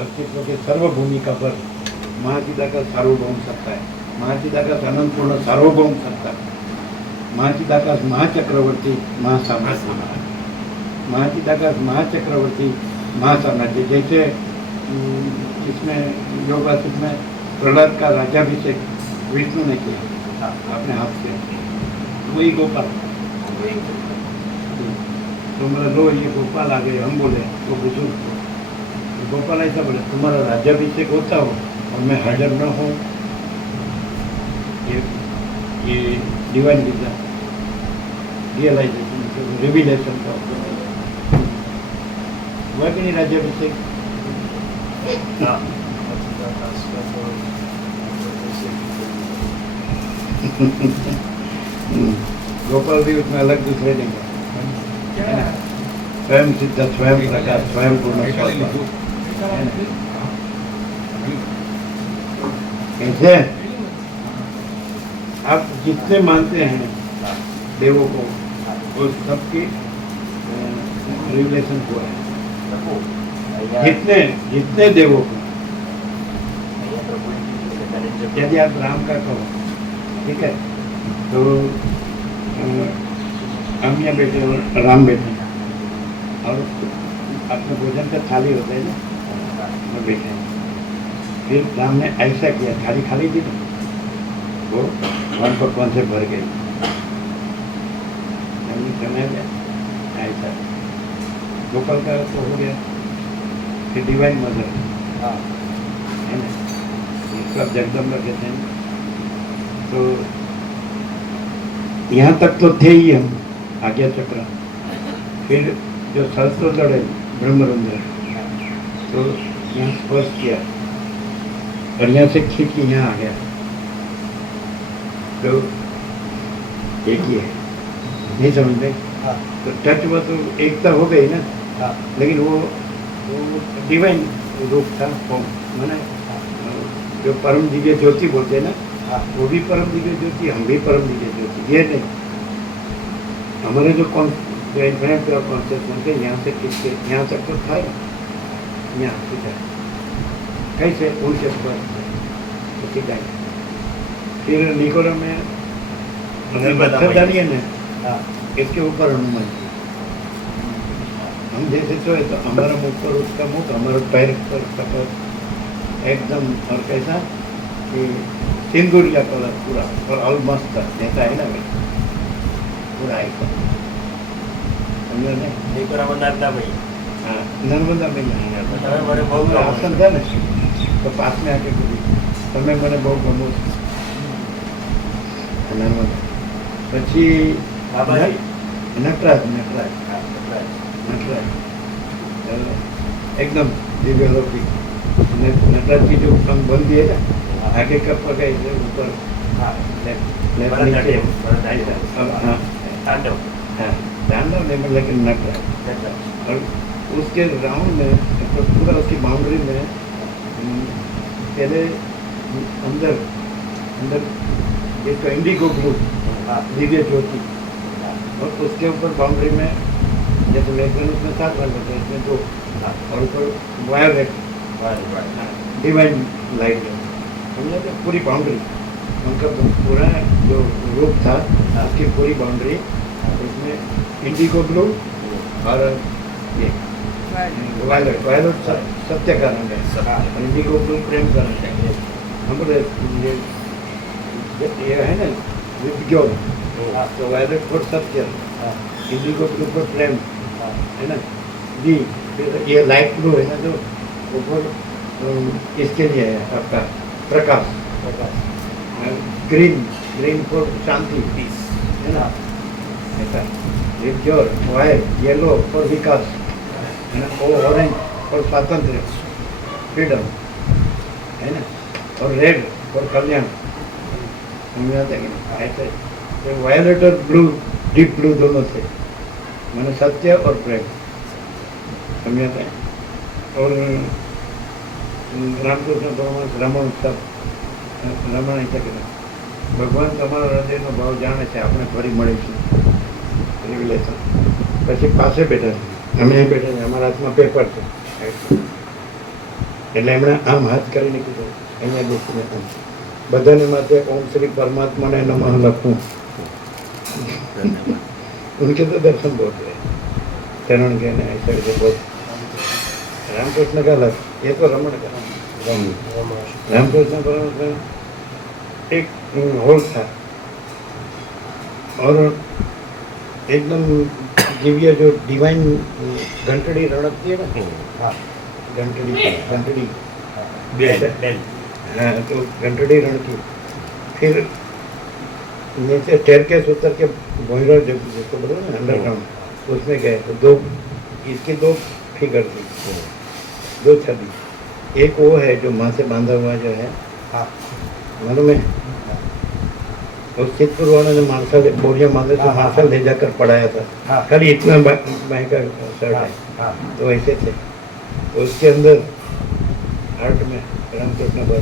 अस्तित्व के सर्वभूमिका पर महाचिदा का सार्वभौम सत्ता है महाचिदा का अनंतपूर्ण सार्वभौम सत्ता महाचिदा का महाचक्रवर्ती महासाम्राज्य महाचिदा का महाचक्रवर्ती महासाम्राज्य जैसे इसमें योग वासिक में प्रहलाद का राज्याभिषेक विष्णु ने किया अपने हाथ से वही गोपाल तो मतलब लो ये गोपाल आ गए हम बोले वो बुजुर्ग तो गोपाल ऐसा बोले तुम्हारा राज्याभिषेक होता हो और मैं हाजिर न हूँ ये डिवाइन विजन रियलाइजेशन रिविलेशन का हुआ कि नहीं राज्याभिषेक गोपाल भी उसमें अलग दूसरे नहीं है स्वयं सिद्ध स्वयं प्रकाश स्वयं पूर्ण कैसे आप जितने मानते हैं देवों को वो सबकी रिलेशन हुआ है जितने जितने देवों को यदि आप राम का कहो ठीक है तो हम यहाँ बैठे और राम बैठे और अपने भोजन का थाली होता है ना वो बैठे फिर राम ने ऐसा किया थाली खाली थी तो वो वन पकवान से भर गई समय गया ऐसा गोपाल का तो हो गया फिर डिवाइन मदर है ना इसको आप जगदम्बा कहते हैं तो यहाँ तक तो थे ही हम आज्ञा चक्र फिर जो सहस्त्र लड़े ब्रह्मरुद्र तो यहाँ स्पर्श किया और यहाँ से खींच के यहाँ आ गया तो एक ही है नहीं समझ में तो टच हुआ तो एकता हो गई ना लेकिन वो डिवाइन रूप था वो मैंने जो परम दिव्य ज्योति बोलते हैं ना, वो भी परम दिव्य ज्योति, हम भी परम दिव्य ज्योति। ये नहीं, हमारे जो इन्फिनिट कॉन्शियसनेस है, यहाँ से किसके यहाँ तक तो था ही, यहाँ सीधा कैसे उनके ऊपर सीधा। फिर निकोरा में पत्थर डालिए ना, इसके ऊपर हनुमान जी। हम जैसे सोए तो हमारा मुख पर उसका मुख, हमारा पैर पर उसका पैर एकदम, और कैसा कि सिंदूरिया कलर पूरा, और ऑलमोस्ट जैसा है ना वैसा पूरा एकदम, समझे नहीं? हाँ, नर्मदा में आसन था ना, तो पास में आके बोली તમે મને બહુ ગમો છો નર્મદા। પછી નટરાજ एकदम दिव्य लौकिक नटराज की जो कम बनती है ना, आगे का पगा इधर ऊपर तांडव नहीं, लेकिन नटराज। और उसके राउंड में तो पूरा उसकी बाउंड्री में पहले अंदर एक इंडिगो ब्लू दिव्य ज्योति, और उसके ऊपर बाउंड्री में जैसे लेकिन उसमें 7 रंग होते हैं, इसमें 2, और ऊपर वायलेट डिवाइन लाइट है, समझे तो पूरी बाउंड्री उनका पूरा जो रूप था उसकी पूरी बाउंड्री, इसमें इंडिगो ब्लू और ये वायलेट सत्य का रंग है, इंडिगो ब्लू प्रेम का रंग है। हमारे ये है ना विज्ञान, तो वायलेट फॉर सत्य, इंडिगो ब्लू फॉर प्रेम है ना जी। ये लाइट ब्लू है ना जो ऊपर इसके लिए है आपका प्रकाश, ग्रीन फॉर शांति पीस है ना, ऐसा विज्ञान, वाइट येलो फॉर विकास है ना, और ऑरेंज फॉर स्वातंत्र्य फ्रीडम है ना, और रेड फॉर कल्याण, समझ आता है कि नहीं? ऐसे वायलेट और ब्लू डीप ब्लू दोनों से मैंने सत्य और प्रेम, समझ आता है। और रामकृष्ण परमहंस रमण सब રમણ એટલે કે ભગવાન તમારા હૃદયનો ભાવ જાણે છે, આપણે ફરી મળીશું રિવિલેશન। પછી પાસે બેઠા છે, અમે અહીં બેઠા છે, અમારા હાથમાં પેપર છે, એટલે એમણે આમ હાથ કરીને કીધું અહીંયા બેસીને આમ બધાને માથે ઓમ શ્રી પરમાત્માને નમઃ લખું। उनके तो दर्शन बहुत है, चरण के ना ऐसे ऐसे बहुत। रामकृष्ण का लग, ये तो रमण का रामकृष्ण परमहंस एक हॉल था, और एकदम दिव्य जो डिवाइन घंटड़ी रणकती है ना, घंटड़ी हाँ, तो घंटड़ी रणकी। फिर नीचे स्टेयरकेस उतर के भोईरो जिसको बोलो ना अंडरग्राउंड, उसमें गए तो 2 इसकी 2 फिगर थी, 2 छवि। एक वो है जो माँ से बांधा हुआ जो है, मालूम है, उस चितपुर वालों ने मानसा बोरिया मांगे तो मानसा ले जाकर पढ़ाया था, खाली इतना महंगा शर्ट है, तो ऐसे थे। उसके अंदर आर्ट में रामकृष्ण पर,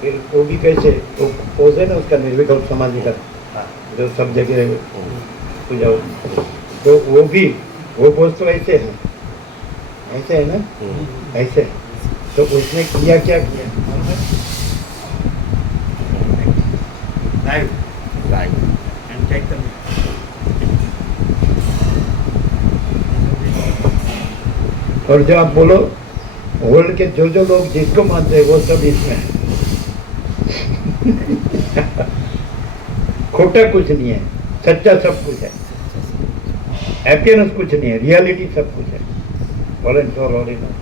फिर वो भी कैसे वो पोज है ना उसका निर्विकल्प समाधि का, जो सब जगह पूजा हो, तो वो भी वो पोज तो ऐसे है, ऐसे है ना, ऐसे। तो उसने किया क्या किया, लाइव एंड टेक द। और जो आप बोलो वर्ल्ड के जो लोग जिसको मानते हैं वो सब इसमें है। खोटा कुछ नहीं है, सच्चा सब कुछ है, हैप्पीनेस कुछ नहीं है, रियलिटी सब कुछ है, all and all all in all.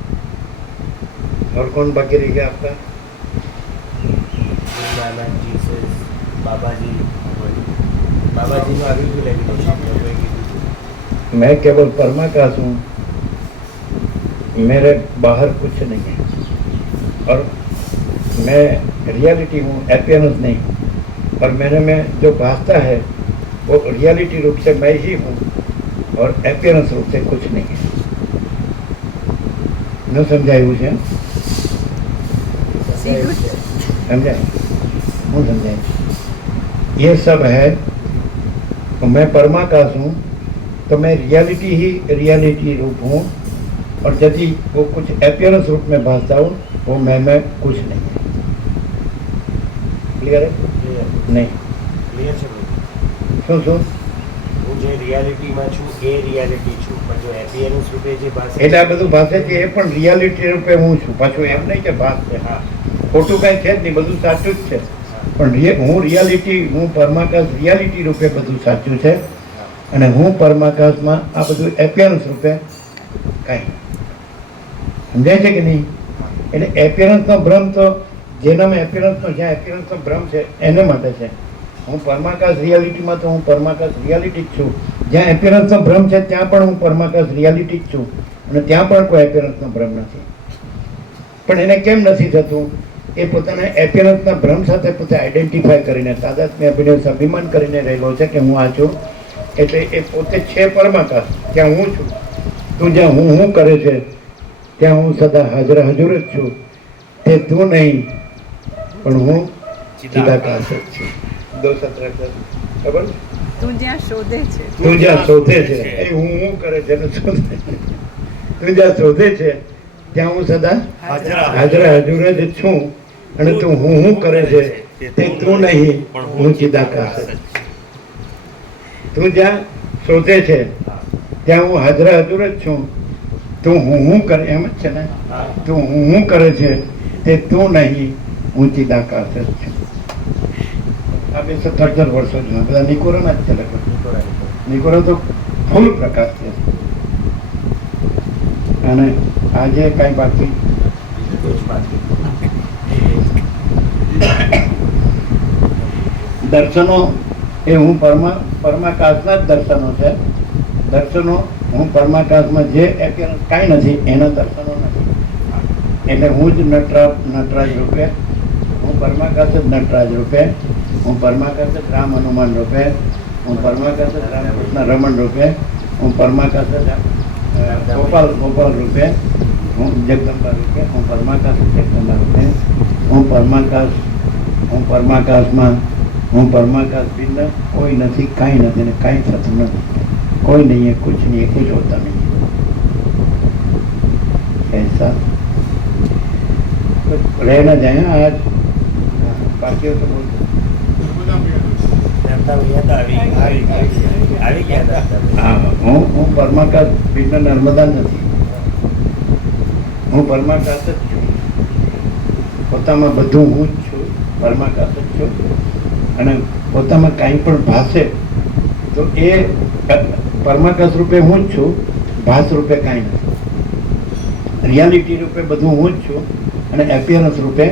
और कौन बाकी रह गया आपका? बाबा जी में अभी भी लगी। मैं केवल परमाकाश हूँ, मेरे बाहर कुछ नहीं है, और मैं रियलिटी हूँ, हैप्पीनेस नहीं। और मेरे में जो भासता है वो रियलिटी रूप से मैं ही हूँ, और हैप्पीनेस रूप से कुछ नहीं है। ન સમજાયું છે समझाए हूँ समझाए ये सब है तो मैं परमाकाश हूँ तो मैं रियलिटी ही रियलिटी रूप हूँ और यदि वो कुछ अपियरेंस रूप में भासता हूँ वो मैं कुछ नहीं है क्लियर है नहीं ક્લિયર છે ભાઈ? શું શું હું જે રિયાલિટીમાં છું એ રિયાલિટી છું, પણ જો એપિયરન્સ રૂપે જે ભાષા એટલે આ બધું ભાષે છે એ પણ રિયાલિટી રૂપે હું છું, પાછું એમ નહીં કે ભાસ છે. હા ખોટું કાંઈ છે જ નહીં, બધું સાચું જ છે. પણ હું રિયાલિટી, હું પરમાકાશ રિયાલિટી રૂપે બધું સાચું છે અને હું પરમાકાશમાં આ બધું એપિયરન્સ રૂપે કાંઈ. સમજાય છે કે નહીં? એટલે એપિયરન્સનો ભ્રમ તો જેનામાં એપિયરન્સનો, જ્યાં એપિયરન્સનો ભ્રમ છે એને માટે છે. હું પરમાકાશ રિયાલિટીમાં તો હું પરમાકાશ રિયાલિટી જ છું. જ્યાં એપિયરન્સનો ભ્રમ છે ત્યાં પણ હું પરમાકાશ રિયાલિટી જ છું અને ત્યાં પણ કોઈ એપિયરન્સનો ભ્રમ નથી. પણ એને કેમ નથી થતું? એ પોતાના એપિયરન્સના ભ્રમ સાથે પોતે આઈડેન્ટિફાય કરીને, તાદાત્મ્ય અભિનય અભિમાન કરીને રહેલો છે કે હું આ છું. એટલે એ પોતે છે પરમાકાશ, ત્યાં હું છું. તું જ્યાં હું કરે છે ત્યાં હું સદા હાજર હજુર જ છું. તે તું નહીં પણ હું ચિદાકાશ જ છું. દો સત્ર ખબર? તું જ્યાં શોધે છે, તું જ્યાં શોધે છે એ હું કરે છે ને શોધે છે. તું જ્યાં શોધે છે ત્યાં હું સદા હાજર હજુર જ છું અને તું હું કરે છે તે તું નહીં હું ચિદાકાશ જ. તું જ્યાં શોધે છે ત્યાં હું હાજર હજુર જ છું. તું હું કરે એમ જ છે ને? તું હું કરે છે તે તું નહીં હું ચિદાકાશ જ છું. આ 273 વર્ષો જૂના બધા નિકોરાના જ છે લગભગ. નિકોરા તો ફૂલ પ્રકાશ છે. અને આજે કાંઈ બાકી દર્શનો એ હું પરમાકાશના જ દર્શનો છે. દર્શનો હું પરમાકાશમાં જે એપિયરન્સ કાંઈ નથી એના દર્શનો નથી. એટલે હું જ નટરાજ રૂપે, હું પરમાકાશ જ નટરાજ રૂપે, હું પરમાકાશ જ રામ હનુમાન રૂપે, હું પરમાકાશ જ રામકૃષ્ણ રમણ રૂપે, હું પરમાકાશ જ ગોપાલ રૂપે, હું જગદંબા રૂપે, હું પરમાકાશ જગદંબા રૂપે, હું પરમાકાશમાં, હું પરમાકાશ ભિન્ન કોઈ નથી, કાંઈ નથી ને કાંઈ થતું નથી. કોઈ નહીં है, कुछ नहीं है, कुछ होता नहीं है. ऐसा रह न जाए आज. बाकी तो बोल હું પરમાકાશ ભિન્ન નર્મદા નથી. હું પરમાકાશ જ છું. પોતામાં બધું હું જ છું, પરમાકાશ જ છું. અને પોતામાં કાંઈ પણ ભાષે તો એ પરમાકાશ રૂપે હું જ છું, ભાસ રૂપે કાંઈ નથી. રિયાલિટી રૂપે બધું હું જ છું અને એપિયરન્સ રૂપે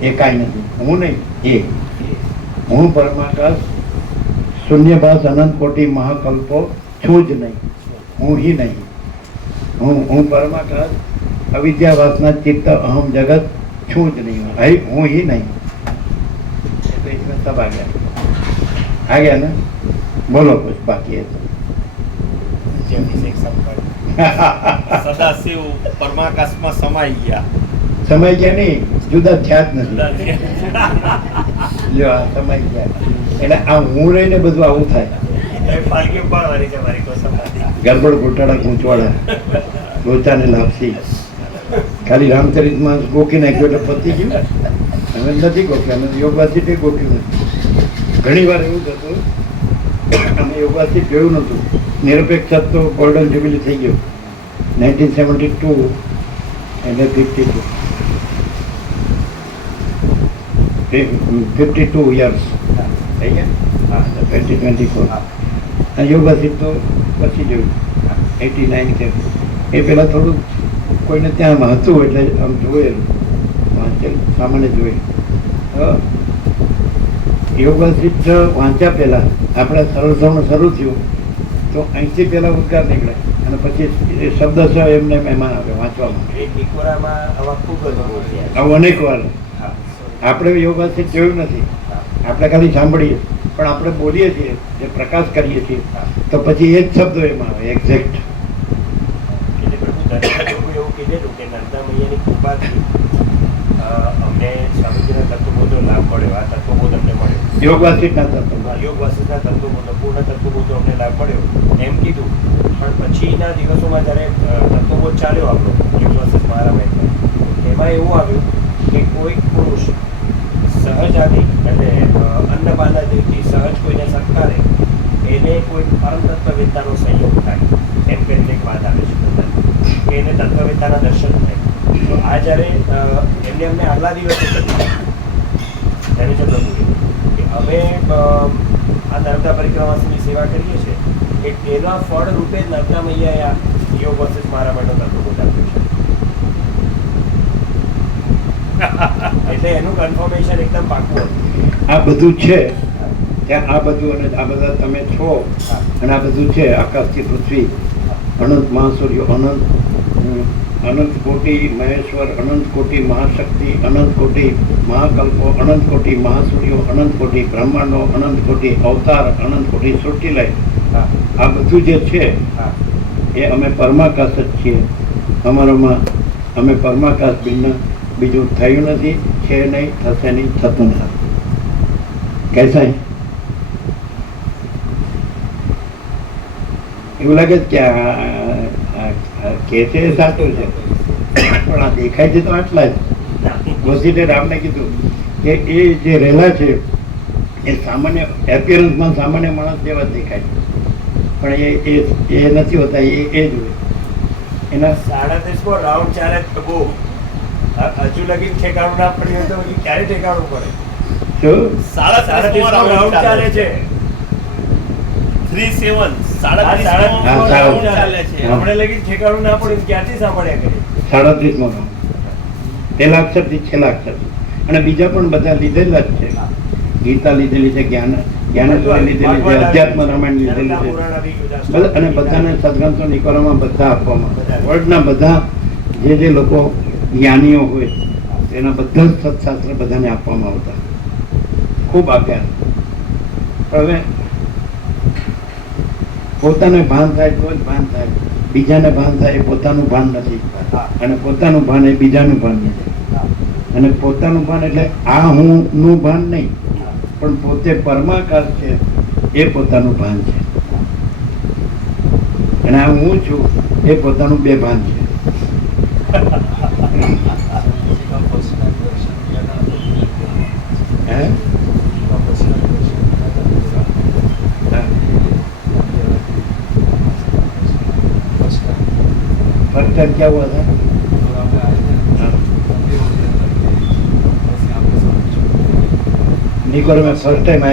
એ કાંઈ નથી. હું નહીં, એ હું પરમાકાશ શૂન્યભાસ અનંત કોટી મહાકલ્પો છું જ નહીં, હું ही नहीं. હું પરમાકાશ અવિદ્યા વાસના ચિત્ત અહમ जगत છું જ નહીં, હું ही नहीं. એટલે इसमें सब आ गया ना? बोलो कुछ बाकी है સદાશિવ પરમાકાશમાં સમાઈ ગયા. સમય ગયા નહીં, જુદા થયા જ નથી. જો આ સમય ગયા એટલે આ હું રહીને બધું આવું થાય. પાલકી ઉપાડવાની છે મારી કોસમમાંથી. ગરબડ ઘોટાળા ગૂંચવાડા લોચા ને લાપસી ખાલી રામચરિતમાં ગોકી નાખ્યું એટલે પતી ગયું. અમે નથી ગોખ્યા, અમે યોગવાથી ગોખ્યું નથી. ઘણી વાર એવું થતું અમે યોગવાથી જોયું નહોતું. નિરપેક્ષ તો ગોલ્ડન જ્યુબિલી થઈ ગયો 1972 એટલે 52 યર્સ થઈ ગયા 2024. અને યોગાથી તો પછી જોયું 89 કે એ પહેલાં થોડું કોઈને ત્યાં હતું એટલે આમ જોયેલું, વાંચેલું, સામાન્ય જોયેલું. યોગાસિદ્ધ વાંચ્યા પહેલાં આપણે સરળ થવાનું શરૂ થયું તો અહીંથી પહેલાં ઉદ્ગાર નીકળે અને પછી એ શબ્દ છે એમને એમાં આવે વાંચવામાં. એ નિકોરામાં આવા ખૂબ અનુભવ થયા. આવું અનેક વાર આપણે યોગાસિદ્ધ જોયું નથી, આપણે ખાલી સાંભળીએ પણ આપણે બોલીએ છીએ, જે પ્રકાશ કરીએ છીએ તો પછી એ જ શબ્દો એમાં આવે એક્ઝેક્ટ. એટલે પ્રભુ દરેક એવું એવું કે કીધેલું કે નર્મદા મૈયાની કૃપાથી અમને સ્વામીજીના તત્વબોધનો લાભ મળ્યો. આ તત્વબોધ અમને મળ્યો. યોગ વાસિષ્ઠના તત્વ. યોગ વાસિષ્ઠના તત્વબોધનો પૂર્ણ તત્વબોધનો અમને લાભ મળ્યો એમ કીધું. પણ પછીના દિવસોમાં જ્યારે તત્વબોધ ચાલ્યો આપણો યોગ વાસિષ્ઠ મહારાજ એમાં એવું આવ્યું કે કોઈ પુરુષ સહજ આવી એટલે અન્નપાનાદિથી સહજ કોઈને સત્કારે એને કોઈ પરમ તત્વવેત્તાનો સંયોગ થાય એમ કરીને એક વાત આવે છે કે એને તત્વવેત્તાના દર્શન થાય. તો આ જ્યારે એમને અમને આગલા દિવસે ત્યારે જો પ્રભુએ કે અમે આ નર્મદા પરિક્રમાની સેવા કરીએ છીએ કે તેના ફળ રૂપે નર્મદા મૈયાએ આ યોગ વર્ષિસ મારા માટે તત્વબોધ આપ્યું છે. એટલે એનું કન્ફર્મેશન એકદમ પાકું હતું. આ બધું છે ત્યાં આ બધું અને આ બધા તમે છો અને આ બધું છે. આકાશથી પૃથ્વી, અનંત મહાસૂર્યો, અનંત કોટી મહેશ્વર, અનંત કોટી મહાશક્તિ, અનંત કોટી મહાકલ્પો, અનંત કોટી મહાસૂર્યો, અનંત કોટી બ્રહ્માંડો, અનંત કોટી અવતાર, અનંત કોટી સૃષ્ટિલય, આ બધું જે છે એ અમે પરમાકાશ જ છીએ. અમારામાં અમે પરમાકાશ ભિન્ન બીજું થયું નથી, છે નહીં, થશે નહીં, થતું નથી. કહેશા એવું લાગે છે કે કે છે એ સાચું છે પણ આ દેખાય છે તો આટલા જ. વસીલે રામને કીધું કે એ જે રહેલા છે એ સામાન્ય એપિયરન્સમાં સામાન્ય માણસ જેવા જ દેખાય છે પણ એ નથી હોતા. એ જ હોય એના 37મો રાઉન્ડ ચાલે તો બહુ હજુ લગી ઠેકાણું ના પડ્યું તો ક્યારે ઠેકાણું પડે? શું 37મો રાઉન્ડ ચાલે છે. 37 રાઉન્ડ ચાલે છે. હમણાં લગી ઠેકાણું ના પડ્યું ક્યારથી સાંભળ્યા કરીએ? 37મો પહેલા અક્ષરથી છેલ્લા અક્ષરથી અને બીજા પણ બધા લીધેલા જ છે. ગીતા લીધેલી છે, જ્ઞાનેશ્વરી લીધેલી છે, અધ્યાત્મ રામાયણ લીધેલી છે બધા અને બધાને સદગ્રંથો નિકોરામાં બધા આપવામાં વર્લ્ડના બધા જે લોકો જ્ઞાનીઓ હોય એના બધા જ સત્શાસ્ત્ર બધાને આપવામાં આવતા. ખૂબ આપ્યા. હવે પોતાને ભાન થાય તો જ ભાન થાય. બીજાને ભાન થાય એ પોતાનું ભાન નથી અને પોતાનું ભાન એ બીજાનું ભાન નથી. અને પોતાનું ભાન એટલે આ હું નું ભાન નહીં પણ પોતે પરમાકાર છે એ પોતાનું ભાન છે અને આ હું છું એ પોતાનું બે ભાન છે. હે फर्स्ट टाइम क्या हुआ था? निकोर में फर्स्ट टाइम